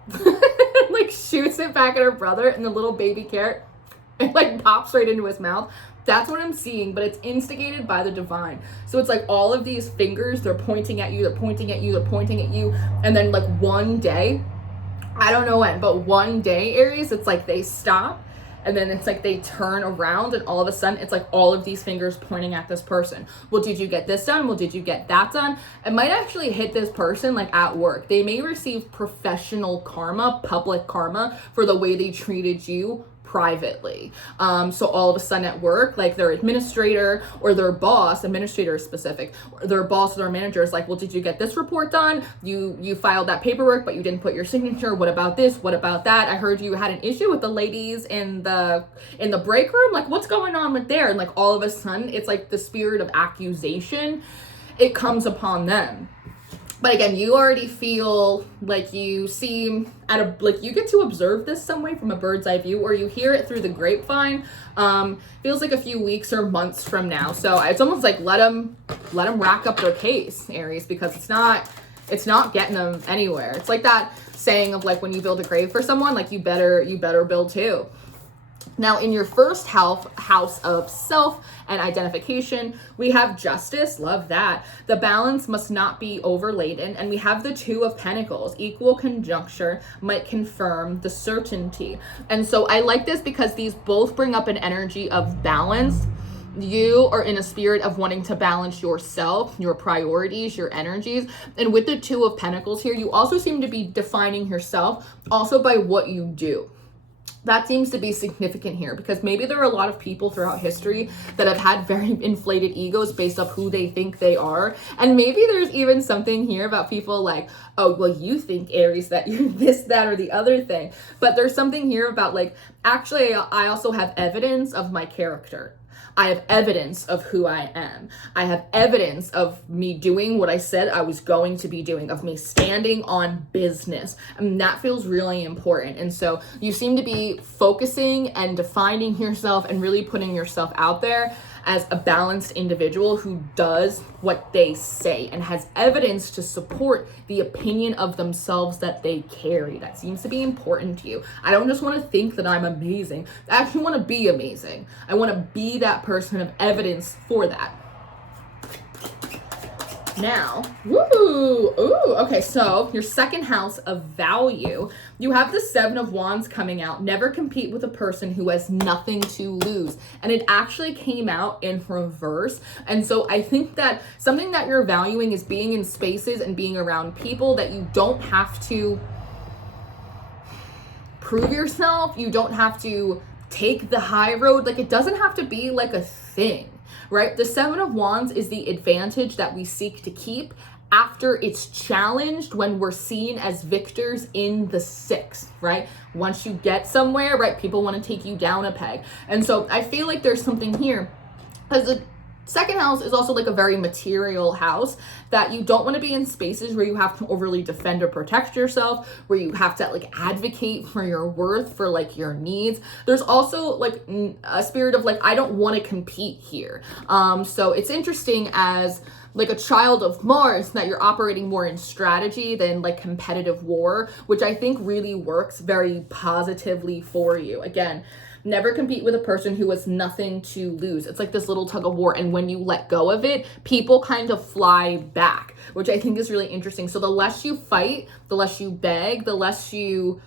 like shoots it back at her brother, and the little baby carrot it like pops right into his mouth. That's what I'm seeing, but it's instigated by the divine. So it's like all of these fingers, they're pointing at you, they're pointing at you, they're pointing at you, and then like one day, I don't know when, but one day, Aries, it's like they stop, and then it's like they turn around, and all of a sudden it's like all of these fingers pointing at this person. Well, did you get this done? Well, did you get that done? It might actually hit this person like at work. They may receive professional karma, public karma for the way they treated you privately. So all of a sudden at work, like their administrator or their boss, administrator is specific, their boss or their manager is like, well, did you get this report done? You filed that paperwork, but you didn't put your signature. What about this? What about that? I heard you had an issue with the ladies in the break room. Like, what's going on with there? And like all of a sudden, it's like the spirit of accusation, it comes upon them. But again, you already feel like you seem like you get to observe this some way from a bird's eye view, or you hear it through the grapevine. Feels like a few weeks or months from now. So it's almost like let them rack up their case, Aries, because it's not getting them anywhere. It's like that saying of like when you build a grave for someone, like you better build too. Now, in your first house of self and identification, we have justice. Love that. The balance must not be overladen. And we have the 2 of Pentacles. Equal conjuncture might confirm the certainty. And so I like this because these both bring up an energy of balance. You are in a spirit of wanting to balance yourself, your priorities, your energies. And with the 2 of Pentacles here, you also seem to be defining yourself also by what you do. That seems to be significant here because maybe there are a lot of people throughout history that have had very inflated egos based off who they think they are. And maybe there's even something here about people like, oh, well, you think, Aries, that you're this, that, or the other thing. But there's something here about like, actually, I also have evidence of my character. I have evidence of who I am. I have evidence of me doing what I said I was going to be doing, of me standing on business. And that feels really important. And so you seem to be focusing and defining yourself and really putting yourself out there as a balanced individual who does what they say and has evidence to support the opinion of themselves that they carry. That seems to be important to you. I don't just want to think that I'm amazing. I actually want to be amazing. I want to be that person of evidence for that. Now, okay, so your second house of value, you have the 7 of Wands coming out. Never compete with a person who has nothing to lose. And it actually came out in reverse. And so I think that something that you're valuing is being in spaces and being around people that you don't have to prove yourself. You don't have to take the high road. Like, it doesn't have to be like a thing. Right? The 7 of Wands is the advantage that we seek to keep after it's challenged when we're seen as victors in the 6, right? Once you get somewhere, right, people want to take you down a peg. And so I feel like there's something here because the second house is also like a very material house that you don't want to be in spaces where you have to overly defend or protect yourself, where you have to like advocate for your worth, for like your needs. There's also like a spirit of like, I don't want to compete here. So it's interesting as like a child of Mars that you're operating more in strategy than like competitive war, which I think really works very positively for you. Again, Never compete with a person who has nothing to lose. It's like this little tug of war. And when you let go of it, people kind of fly back, which I think is really interesting. So the less you fight, the less you beg, the less you,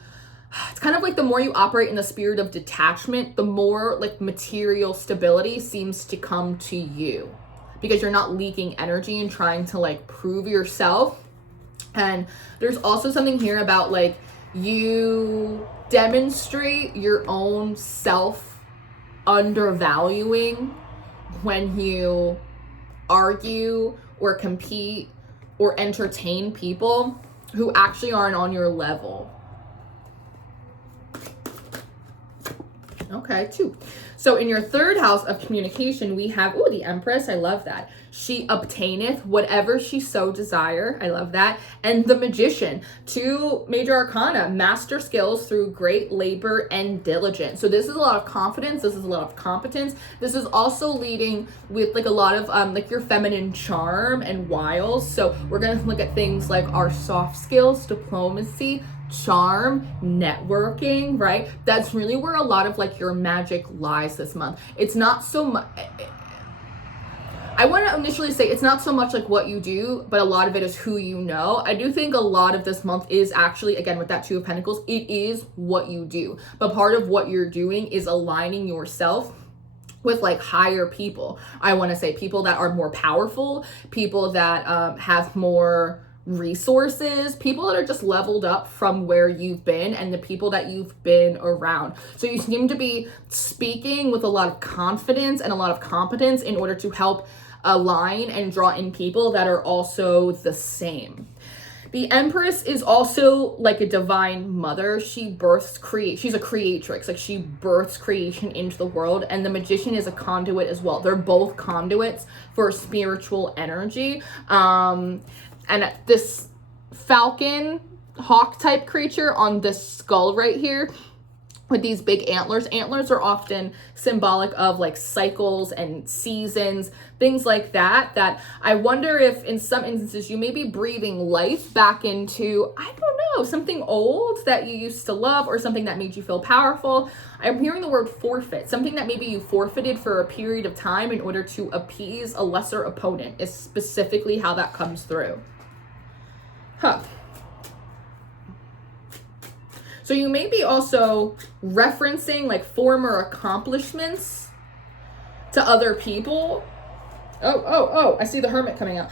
it's kind of like the more you operate in the spirit of detachment, the more like material stability seems to come to you, because you're not leaking energy and trying to like prove yourself. And there's also something here about like you demonstrate your own self undervaluing when you argue or compete or entertain people who actually aren't on your level. Okay, 2. So in your 3rd house of communication, we have, the Empress. I love that. She obtaineth whatever she so desire. I love that. And the Magician. 2 major arcana, master skills through great labor and diligence. So this is a lot of confidence. This is a lot of competence. This is also leading with like a lot of like your feminine charm and wiles. So we're going to look at things like our soft skills, diplomacy, charm, networking, right? That's really where a lot of like your magic lies this month. It's not so much, I want to initially say it's not so much like what you do, but a lot of it is who you know. I do think a lot of this month is actually, again, with that 2 of Pentacles, it is what you do. But part of what you're doing is aligning yourself with like higher people. I want to say people that are more powerful, people that have more resources, people that are just leveled up from where you've been and the people that you've been around. So you seem to be speaking with a lot of confidence and a lot of competence in order to help align and draw in people that are also the same. The Empress is also like a divine mother. She births she's a creatrix, like she births creation into the world. And the Magician is a conduit as well. They're both conduits for spiritual energy. And this falcon hawk type creature on this skull right here with these big antlers. Antlers are often symbolic of like cycles and seasons, things like that, that I wonder if in some instances you may be breathing life back into, I don't know, something old that you used to love or something that made you feel powerful. I'm hearing the word forfeit, something that maybe you forfeited for a period of time in order to appease a lesser opponent is specifically how that comes through. So you may be also referencing like former accomplishments to other people. I see the Hermit coming out.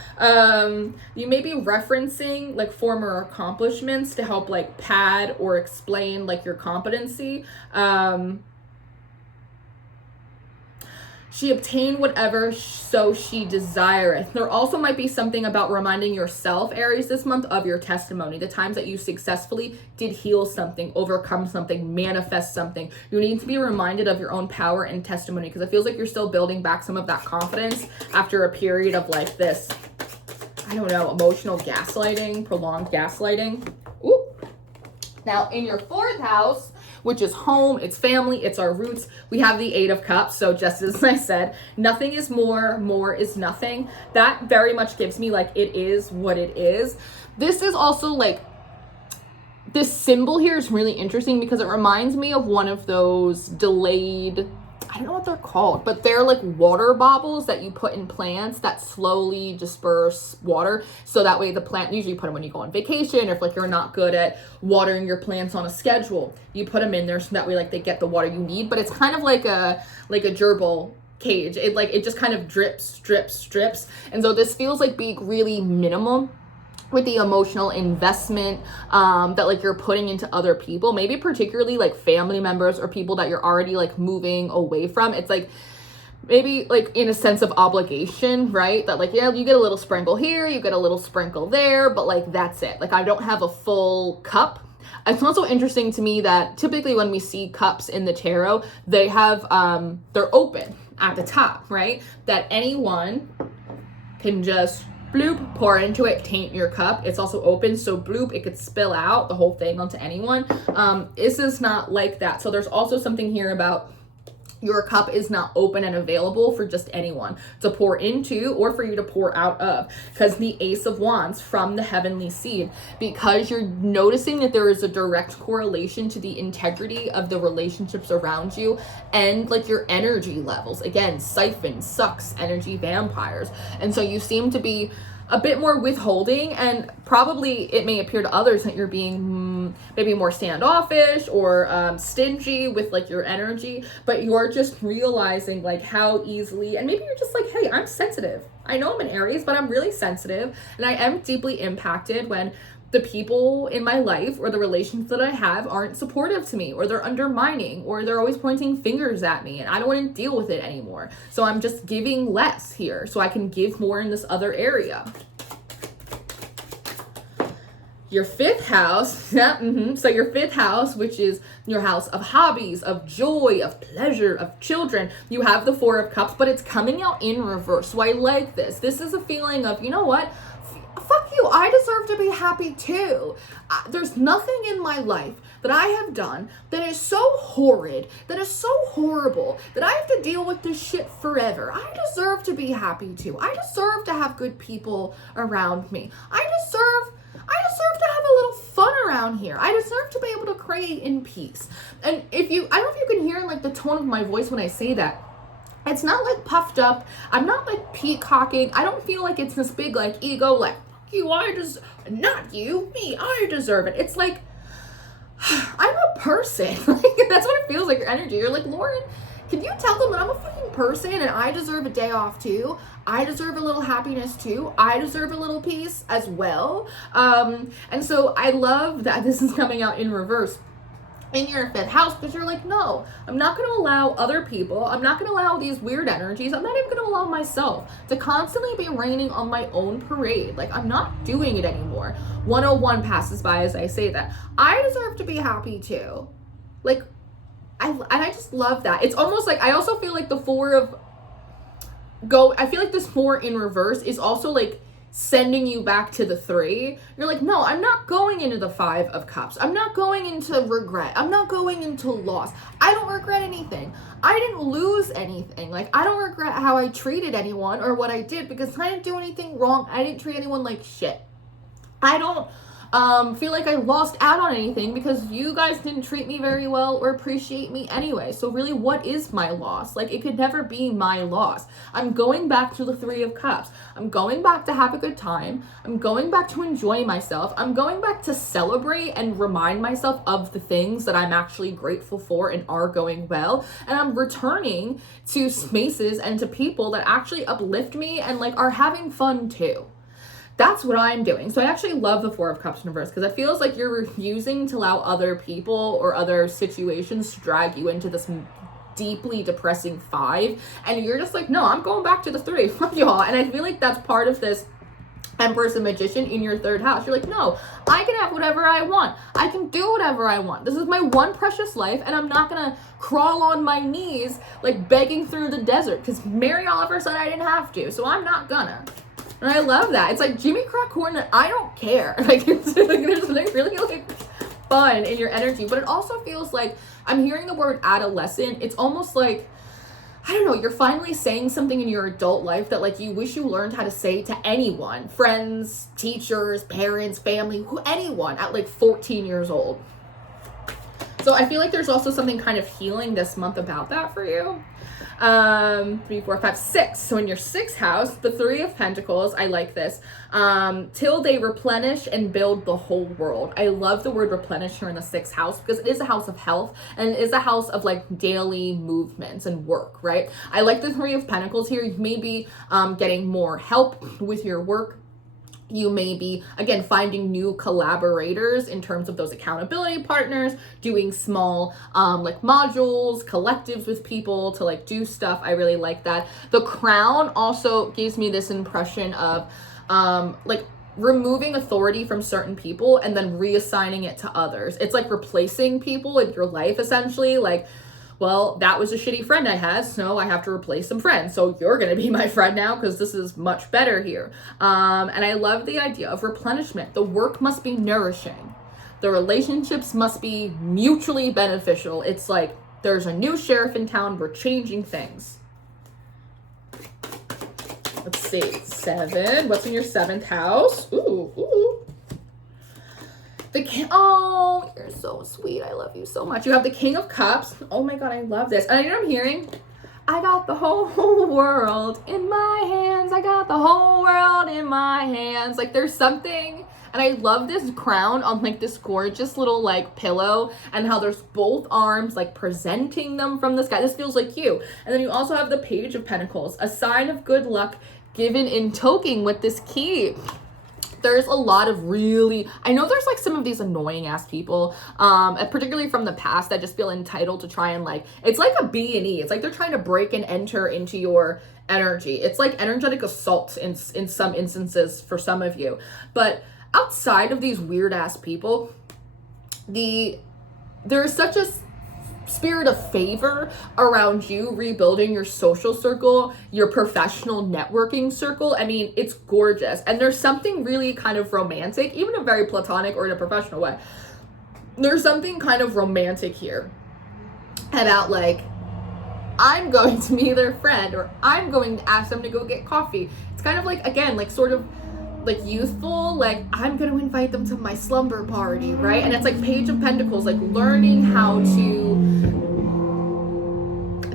You may be referencing like former accomplishments to help like pad or explain like your competency. She obtained whatever so she desireth. There also might be something about reminding yourself, Aries, this month of your testimony, the times that you successfully did heal something, overcome something, manifest something. You need to be reminded of your own power and testimony, because it feels like you're still building back some of that confidence after a period of like this, I don't know, emotional gaslighting, prolonged gaslighting. Ooh. Now in your 4th house, which is home, it's family, it's our roots, we have the 8 of Cups. So just as I said, nothing is more is nothing. That very much gives me like, it is what it is. This is also like, this symbol here is really interesting because it reminds me of one of those delayed, I don't know what they're called, but they're like water bobbles that you put in plants that slowly disperse water. So that way the plant, usually you put them when you go on vacation, or if like you're not good at watering your plants on a schedule, you put them in there so that way like they get the water you need. But it's kind of like a gerbil cage. It just kind of drips. And so this feels like being really minimal with the emotional investment that like you're putting into other people, maybe particularly like family members or people that you're already like moving away from. It's like maybe like in a sense of obligation, right? That like, yeah, you get a little sprinkle here, you get a little sprinkle there, but like that's it. Like I don't have a full cup. It's also interesting to me that typically when we see cups in the tarot, they have they're open at the top, right? That anyone can just bloop, pour into it, taint your cup. It's also open, so bloop, it could spill out the whole thing onto anyone. This is not like that. So there's also something here about your cup is not open and available for just anyone to pour into or for you to pour out of. Because the Ace of Wands from the Heavenly Seed, because you're noticing that there is a direct correlation to the integrity of the relationships around you and like your energy levels. Again, siphon, sucks, energy vampires. And so you seem to be a bit more withholding, and probably it may appear to others that you're being maybe more standoffish or stingy with like your energy, but you're just realizing like how easily, and maybe you're just like, hey, I'm sensitive. I know I'm an Aries, but I'm really sensitive, and I am deeply impacted when the people in my life or the relations that I have aren't supportive to me, or they're undermining, or they're always pointing fingers at me, and I don't want to deal with it anymore. So I'm just giving less here so I can give more in this other area. Your fifth house, so your fifth house, which is your house of hobbies, of joy, of pleasure, of children, you have the Four of Cups, but it's coming out in reverse. So I like this. This is a feeling of, you know what? Fuck you, I deserve to be happy too. There's nothing in my life that I have done that is so horrid, that is so horrible, that I have to deal with this shit forever. I deserve to be happy too. I deserve to have good people around me. I deserve to have a little fun around here. I deserve to be able to create in peace. And I don't know if you can hear like the tone of my voice when I say that. It's not like puffed up. I'm not like peacocking. I don't feel like it's this big like ego, like, you, not you, me, I deserve it. It's like, I'm a person. Like, that's what it feels like, your energy. You're like, Lauren, can you tell them that I'm a fucking person and I deserve a day off too? I deserve a little happiness too. I deserve a little peace as well. And so I love that this is coming out in reverse in your fifth house, because you're like, no, I'm not going to allow other people, I'm not going to allow these weird energies, I'm not even going to allow myself to constantly be raining on my own parade. Like, I'm not doing it anymore. 101 passes by as I say that. I deserve to be happy too. Like, I just love that. It's almost like, I also feel like the I feel like this four in reverse is also like sending you back to the three. You're like, no, I'm not going into the Five of Cups. I'm not going into regret. I'm not going into loss. I don't regret anything. I didn't lose anything. Like, I don't regret how I treated anyone or what I did, because I didn't do anything wrong. I didn't treat anyone like shit. I don't feel like I lost out on anything because you guys didn't treat me very well or appreciate me anyway. So really, what is my loss? Like, it could never be my loss. I'm going back to the Three of Cups. I'm going back to have a good time. I'm going back to enjoy myself. I'm going back to celebrate and remind myself of the things that I'm actually grateful for and are going well. And I'm returning to spaces and to people that actually uplift me and like are having fun too. That's what I'm doing. So I actually love the Four of Cups in reverse, because it feels like you're refusing to allow other people or other situations to drag you into this deeply depressing five. And you're just like, no, I'm going back to the three. Fuck y'all. And I feel like that's part of this Empress and Magician in your third house. You're like, no, I can have whatever I want. I can do whatever I want. This is my one precious life, and I'm not gonna crawl on my knees like begging through the desert, because Mary Oliver said I didn't have to, so I'm not gonna. And I love that. It's like Jimmy Crack Corn, I don't care. Like, it's like, there's something really like fun in your energy, but it also feels like I'm hearing the word adolescent. It's almost like, I don't know, you're finally saying something in your adult life that like you wish you learned how to say to anyone, friends, teachers, parents, family, anyone at like 14 years old. So I feel like there's also something kind of healing this month about that for you. 3, 4, 5, 6. So in your sixth house, the Three of Pentacles, I like this. Till they replenish and build the whole world. I love the word replenish here in the sixth house, because it is a house of health and it is a house of like daily movements and work, right? I like the Three of Pentacles here. You may be getting more help with your work. You may be, again, finding new collaborators in terms of those accountability partners, doing small like modules, collectives with people to like do stuff. I really like that. The Crown also gives me this impression of like removing authority from certain people and then reassigning it to others. It's like replacing people in your life, essentially. Like, well, that was a shitty friend I had, so I have to replace some friends. So you're going to be my friend now because this is much better here. And I love the idea of replenishment. The work must be nourishing. The relationships must be mutually beneficial. It's like There's a new sheriff in town. We're changing things. Let's see. 7. What's in your 7th house? Ooh. The king. Oh, you're so sweet. I love you so much. You have the King of Cups. Oh my God, I love this. And you know what I'm hearing? I got the whole world in my hands. I got the whole world in my hands. Like there's something, and I love this crown on like this gorgeous little like pillow, and how there's both arms like presenting them from the sky. This feels like you. And then you also have the Page of Pentacles, a sign of good luck given in token with this key. There's a lot of really, I know there's like some of these annoying ass people, particularly from the past, that just feel entitled to try and like, it's like a B&E. It's like they're trying to break and enter into your energy. It's like energetic assault in some instances for some of you. But outside of these weird ass people, there's such a spirit of favor around you rebuilding your social circle, your professional networking circle. I mean, it's gorgeous. And there's something really kind of romantic, even a very platonic or in a professional way. There's something kind of romantic here about like, I'm going to meet their friend, or I'm going to ask them to go get coffee. It's kind of like, again, like sort of like youthful, like I'm going to invite them to my slumber party, right? And it's like Page of Pentacles, like learning how to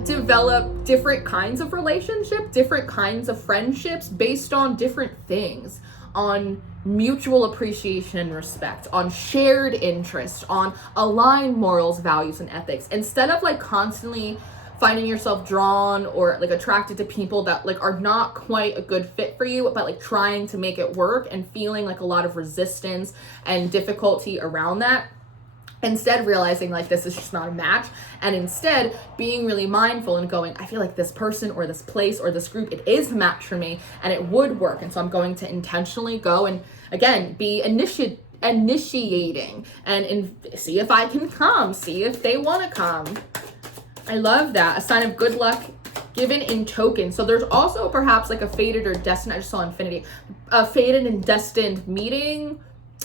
develop different kinds of relationship, different kinds of friendships based on different things, on mutual appreciation and respect, on shared interest, on aligned morals, values, and ethics, instead of like constantly finding yourself drawn or like attracted to people that like are not quite a good fit for you, but like trying to make it work and feeling like a lot of resistance and difficulty around that. Instead realizing like this is just not a match, and instead being really mindful and going, I feel like this person or this place or this group, it is a match for me and it would work. And so I'm going to intentionally go and again, be initiating and see if I can come, see if they want to come. I love that. A sign of good luck given in token. So there's also perhaps like a fated or destined, I just saw infinity, a fated and destined meeting,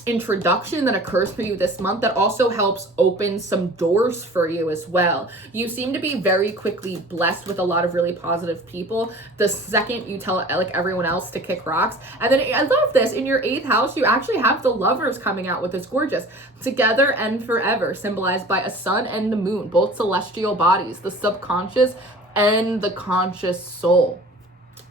introduction that occurs for you this month that also helps open some doors for you as well. You seem to be very quickly blessed with a lot of really positive people the second you tell like everyone else to kick rocks. And then I love this, in your 8th house you actually have the Lovers coming out with this gorgeous together and forever, symbolized by a sun and the moon, both celestial bodies, the subconscious and the conscious soul,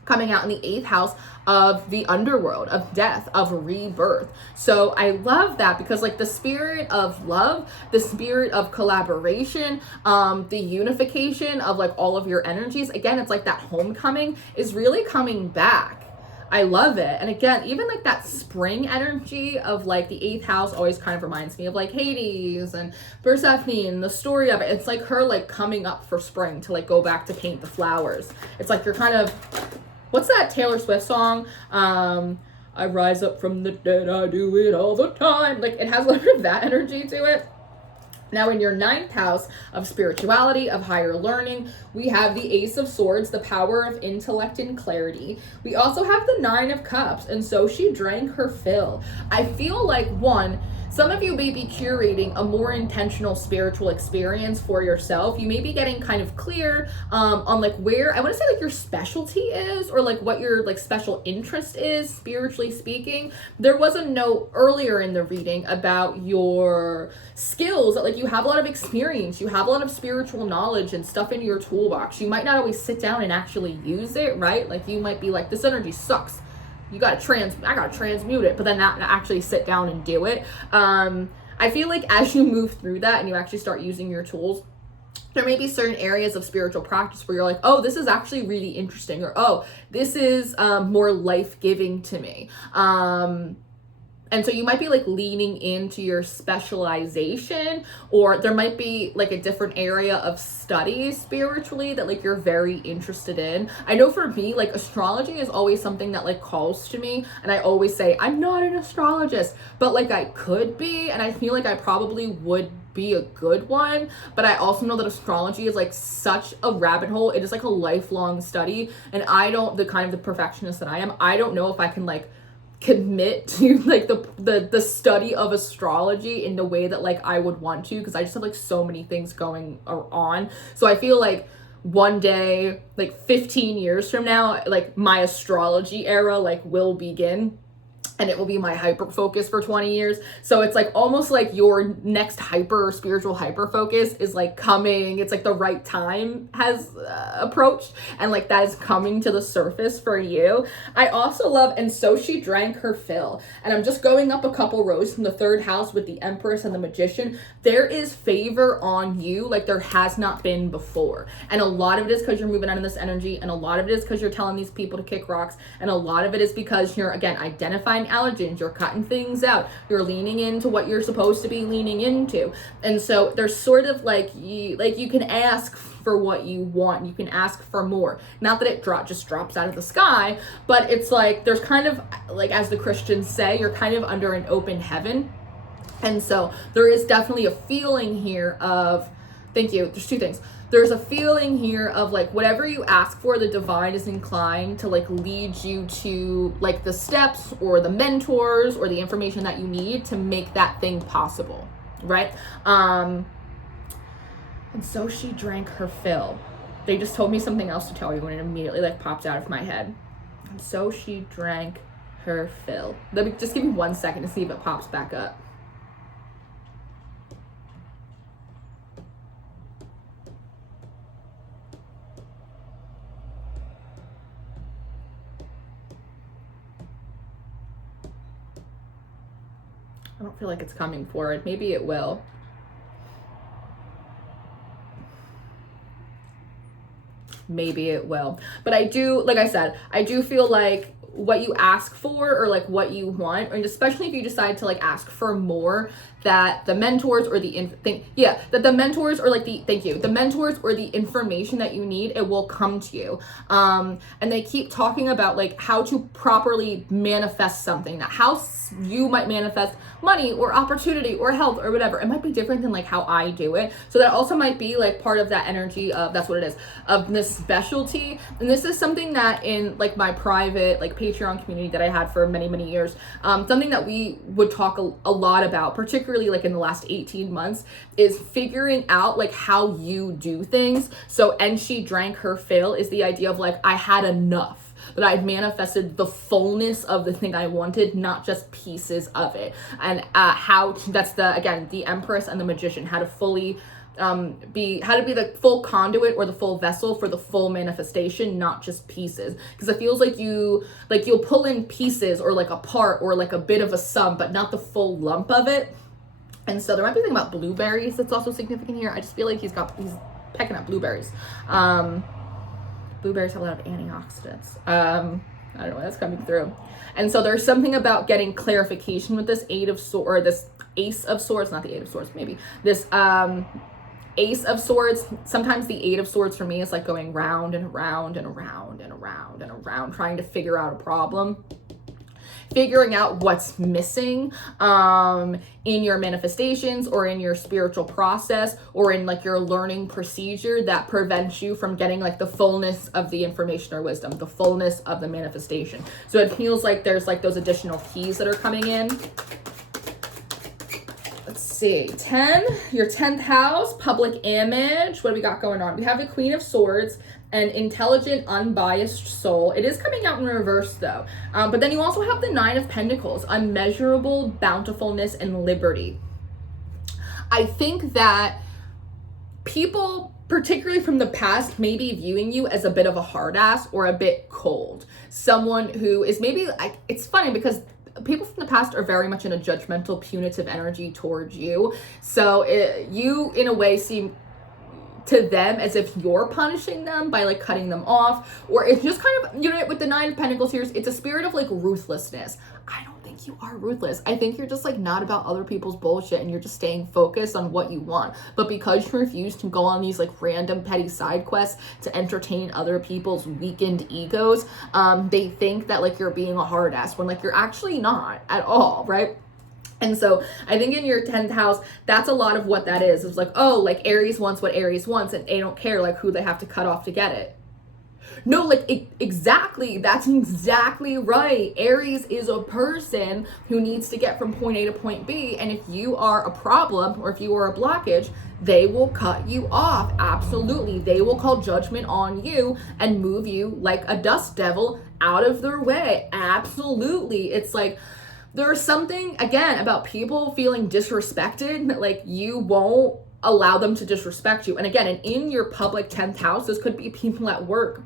coming out in the 8th house of the underworld, of death, of rebirth. So I love that because like the spirit of love, the spirit of collaboration, the unification of like all of your energies, again, it's like that homecoming is really coming back. I love it. And again, even like that spring energy of like the 8th house always kind of reminds me of like Hades and Persephone and the story of it. It's like her like coming up for spring to like go back to paint the flowers. It's like you're kind of, what's that Taylor Swift song? I rise up from the dead, I do it all the time. Like it has a little bit of that energy to it. Now in your 9th house of spirituality, of higher learning, we have the Ace of Swords, the power of intellect and clarity. We also have the 9 of Cups, and so she drank her fill. I feel like some of you may be curating a more intentional spiritual experience for yourself. You may be getting kind of clear on like where, I want to say like your specialty is, or like what your like special interest is, spiritually speaking. There was a note earlier in the reading about your skills, that like you have a lot of experience, you have a lot of spiritual knowledge and stuff in your toolbox. You might not always sit down and actually use it, right? Like you might be like, this energy sucks. I gotta transmute it, but then not actually sit down and do it. I feel like as you move through that and you actually start using your tools, there may be certain areas of spiritual practice where you're like, oh, this is actually really interesting, or oh, this is more life-giving to me. And so you might be like leaning into your specialization, or there might be like a different area of study spiritually that like you're very interested in. I know for me, like astrology is always something that like calls to me, and I always say, I'm not an astrologist, but like I could be, and I feel like I probably would be a good one. But I also know that astrology is like such a rabbit hole. It is like a lifelong study, and the kind of the perfectionist that I am, I don't know if I can like commit to like the study of astrology in the way that like I would want to, because I just have like so many things going on. So I feel like one day, like 15 years from now, like my astrology era like will begin, and it will be my hyper focus for 20 years. So it's like almost like your next hyper spiritual hyper focus is like coming. It's like the right time has approached, and like that is coming to the surface for you. I also love, and so she drank her fill. And I'm just going up a couple rows from the third house with the Empress and the Magician. There is favor on you like there has not been before. And a lot of it is because you're moving out of this energy, and a lot of it is because you're telling these people to kick rocks, and a lot of it is because you're, again, identifying allergens, you're cutting things out, you're leaning into what you're supposed to be leaning into. And so there's sort of like you can ask for what you want, you can ask for more. Not that it just drops out of the sky, but it's like there's kind of like, as the Christians say, you're kind of under an open heaven. And so there is definitely a feeling here of, thank you, there's two things. There's a feeling here of like whatever you ask for, the divine is inclined to like lead you to like the steps or the mentors or the information that you need to make that thing possible, right? And so she drank her fill. They just told me something else to tell you, and it immediately like popped out of my head. And so she drank her fill. Let me just give me 1 second to see if it pops back up. I don't feel like it's coming forward. Maybe it will. Maybe it will. But I do, like I said, I do feel like what you ask for or like what you want, and especially if you decide to like ask for more, that the mentors or the the mentors or like the mentors or the information that you need, it will come to you. And they keep talking about like how to properly manifest something, that how you might manifest money or opportunity or health or whatever. It might be different than like how I do it. So that also might be like part of that energy of, that's what it is, of this specialty. And this is something that in like my private like Patreon community that I had for many, many years, something that we would talk a lot about, particularly like in the last 18 months, is figuring out like how you do things. So, and she drank her fill is the idea of like, I had enough, that I've manifested the fullness of the thing I wanted, not just pieces of it. And that's the Empress and the Magician, how to fully be the full conduit or the full vessel for the full manifestation, not just pieces. Because it feels like you'll pull in pieces or like a part or like a bit of a sum, but not the full lump of it. And so there might be something about blueberries that's also significant here. I just feel like he's pecking at blueberries. Blueberries have a lot of antioxidants. I don't know, that's coming through. And so there's something about getting clarification with this Eight of Swords, or this Ace of Swords, not the Eight of Swords, maybe. This Ace of Swords. Sometimes the Eight of Swords for me is like going round and around and around and around and around, trying to figure out a problem. Figuring out what's missing in your manifestations or in your spiritual process or in like your learning procedure that prevents you from getting like the fullness of the information or wisdom, the fullness of the manifestation. So it feels like there's like those additional keys that are coming in. Let's see, 10, your 10th house, public image. What do we got going on? We have the Queen of Swords, an intelligent, unbiased soul. It is coming out in reverse though. But then you also have the Nine of Pentacles, unmeasurable bountifulness and liberty. I think that people, particularly from the past, may be viewing you as a bit of a hard ass or a bit cold. Someone who is maybe like, it's funny because people from the past are very much in a judgmental, punitive energy towards you. So you in a way seem to them as if you're punishing them by like cutting them off, or it's just kind of, you know, with the Nine of Pentacles here, it's a spirit of like ruthlessness. I don't think you are ruthless. I think you're just like not about other people's bullshit, and you're just staying focused on what you want. But because you refuse to go on these like random petty side quests to entertain other people's weakened egos, they think that like you're being a hard ass when like you're actually not at all, right? And so I think in your 10th house, that's a lot of what that is. It's like, oh, like Aries wants what Aries wants, and they don't care like who they have to cut off to get it. No, like exactly. That's exactly right. Aries is a person who needs to get from point A to point B. And if you are a problem or if you are a blockage, they will cut you off. Absolutely. They will call judgment on you and move you like a dust devil out of their way. Absolutely. It's like, there's something, again, about people feeling disrespected, that like you won't allow them to disrespect you. And again, and in your public 10th house, this could be people at work.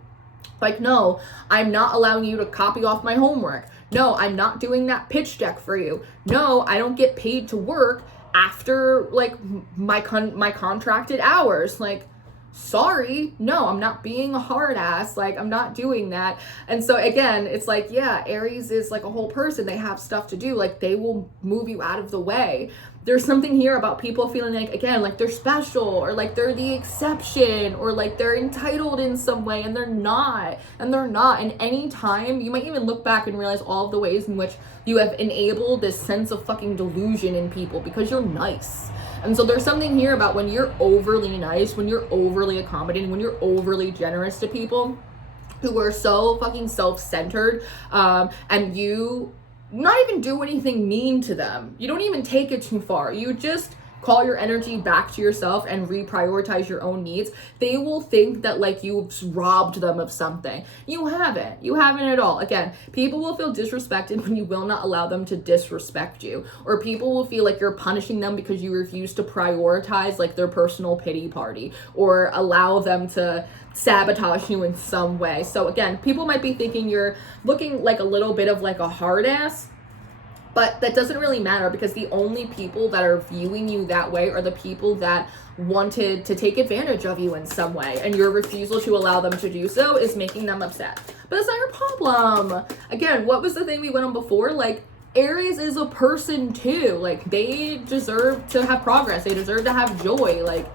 Like, no, I'm not allowing you to copy off my homework. No, I'm not doing that pitch deck for you. No, I don't get paid to work after like my contracted hours. Like, sorry, no, I'm not being a hard ass. Like, I'm not doing that. And so again, it's like, yeah, Aries is like a whole person. They have stuff to do. Like, they will move you out of the way. There's something here about people feeling like, again, like they're special, or like they're the exception, or like they're entitled in some way, and they're not. And any time, you might even look back and realize all of the ways in which you have enabled this sense of fucking delusion in people because you're nice. And so there's something here about when you're overly nice, when you're overly accommodating, when you're overly generous to people who are so fucking self-centered, and you not even do anything mean to them. You don't even take it too far. You just call your energy back to yourself and reprioritize your own needs. They will think that like you've robbed them of something. You haven't at all. Again, people will feel disrespected when you will not allow them to disrespect you, or people will feel like you're punishing them because you refuse to prioritize like their personal pity party, or allow them to sabotage you in some way. So again, people might be thinking you're looking like a little bit of like a hard ass, but that doesn't really matter, because the only people that are viewing you that way are the people that wanted to take advantage of you in some way, and your refusal to allow them to do so is making them upset. But it's not your problem. Again, what was the thing we went on before? Like, Aries is a person too. Like, they deserve to have progress. They deserve to have joy. Like,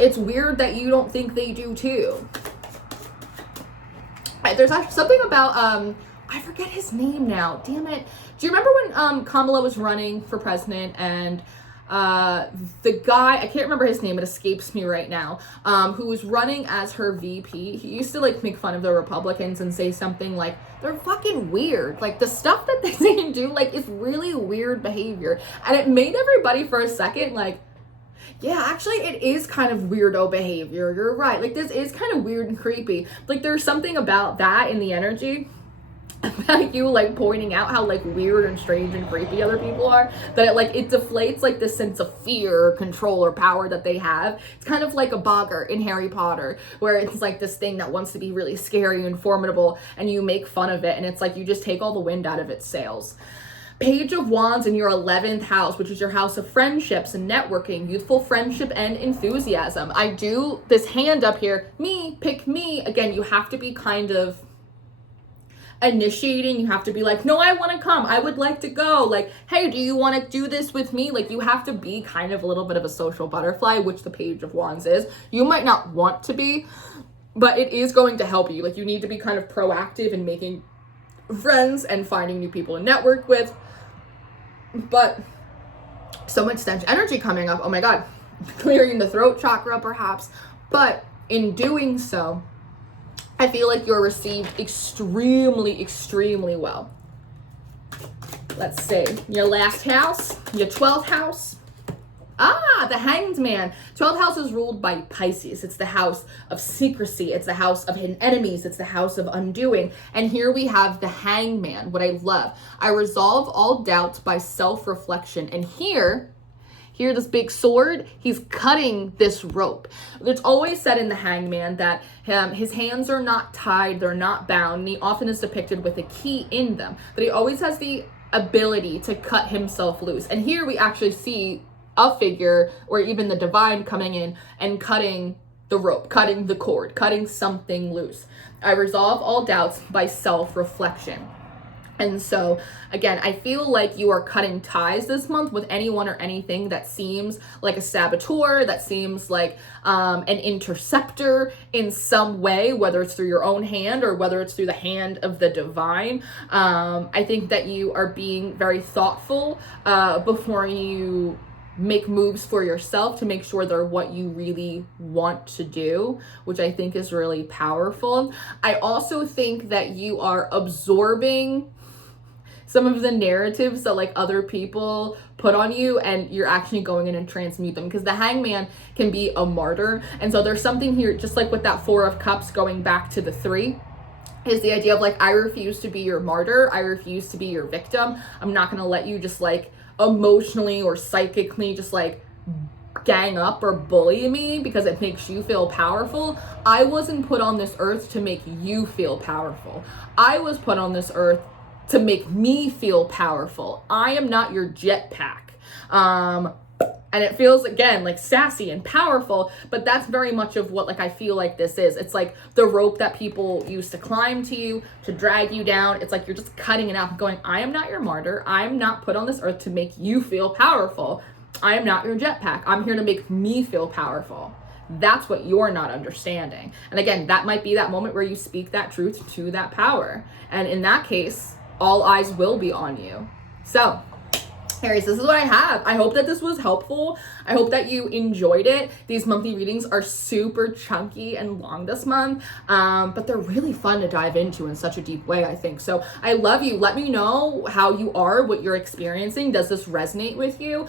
it's weird that you don't think they do too. There's actually something about, I forget his name now. Damn it. Do you remember when Kamala was running for president, and the guy, I can't remember his name, it escapes me right now, who was running as her VP, he used to like make fun of the Republicans and say something like, they're fucking weird. Like, the stuff that they say and do, like, is really weird behavior. And it made everybody for a second like, yeah, actually, it is kind of weirdo behavior. You're right. Like, this is kind of weird and creepy. Like, there's something about that in the energy, about you like pointing out how like weird and strange and creepy other people are, that it deflates like this sense of fear or control or power that they have. It's kind of like a boggart in Harry Potter, where it's like this thing that wants to be really scary and formidable, and you make fun of it, and it's like you just take all the wind out of its sails. Page of Wands in your 11th house, which is your house of friendships and networking, youthful friendship and enthusiasm. I do this hand up here, me, pick me. Again, you have to be kind of initiating. You have to be like, no, I want to come, I would like to go. Like, hey, do you want to do this with me? Like, you have to be kind of a little bit of a social butterfly, which the Page of Wands is. You might not want to be, but it is going to help you. Like, you need to be kind of proactive in making friends and finding new people to network with. But so much stench energy coming up. Oh my God. Clearing the throat chakra perhaps. But in doing so, I feel like you're received extremely, extremely well. Let's see. Your last house, your 12th house. The Hanged Man. 12th house is ruled by Pisces. It's the house of secrecy. It's the house of hidden enemies. It's the house of undoing. And here we have the Hanged Man, what I love. I resolve all doubts by self-reflection. And here, this big sword, he's cutting this rope. It's always said in the Hanged Man that his hands are not tied, they're not bound, and he often is depicted with a key in them. But he always has the ability to cut himself loose. And here we actually see a figure, or even the divine, coming in and cutting the rope, cutting the cord, cutting something loose. I resolve all doubts by self-reflection. And so, again, I feel like you are cutting ties this month with anyone or anything that seems like a saboteur, that seems like an interceptor in some way, whether it's through your own hand or whether it's through the hand of the divine. I think that you are being very thoughtful before you make moves for yourself to make sure they're what you really want to do, which I think is really powerful. I also think that you are absorbing some of the narratives that like other people put on you, and you're actually going in and transmute them, because the Hangman can be a martyr. And so there's something here, just like with that Four of Cups going back to the 3, is the idea of like, I refuse to be your martyr. I refuse to be your victim. I'm not going to let you just like emotionally or psychically just like gang up or bully me because it makes you feel powerful. I wasn't put on this earth to make you feel powerful. I was put on this earth to make me feel powerful. I am not your jetpack. And it feels, again, like sassy and powerful, but that's very much of what like I feel like this is. It's like the rope that people use to climb to you, to drag you down. It's like you're just cutting it out and going, I am not your martyr. I am not put on this earth to make you feel powerful. I am not your jetpack. I'm here to make me feel powerful. That's what you're not understanding. And again, that might be that moment where you speak that truth to that power. And in that case, all eyes will be on you. So, Aries, this is what I have. I hope that this was helpful. I hope that you enjoyed it. These monthly readings are super chunky and long this month, but they're really fun to dive into in such a deep way, I think. So I love you. Let me know how you are, what you're experiencing. Does this resonate with you?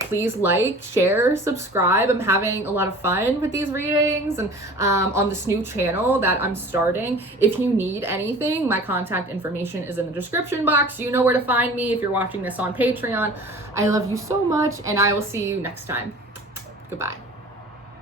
Please like, share, subscribe. I'm having a lot of fun with these readings and on this new channel that I'm starting. If you need anything, my contact information is in the description box. You know where to find me if you're watching this on Patreon. I love you so much, and I will see you next time. Goodbye.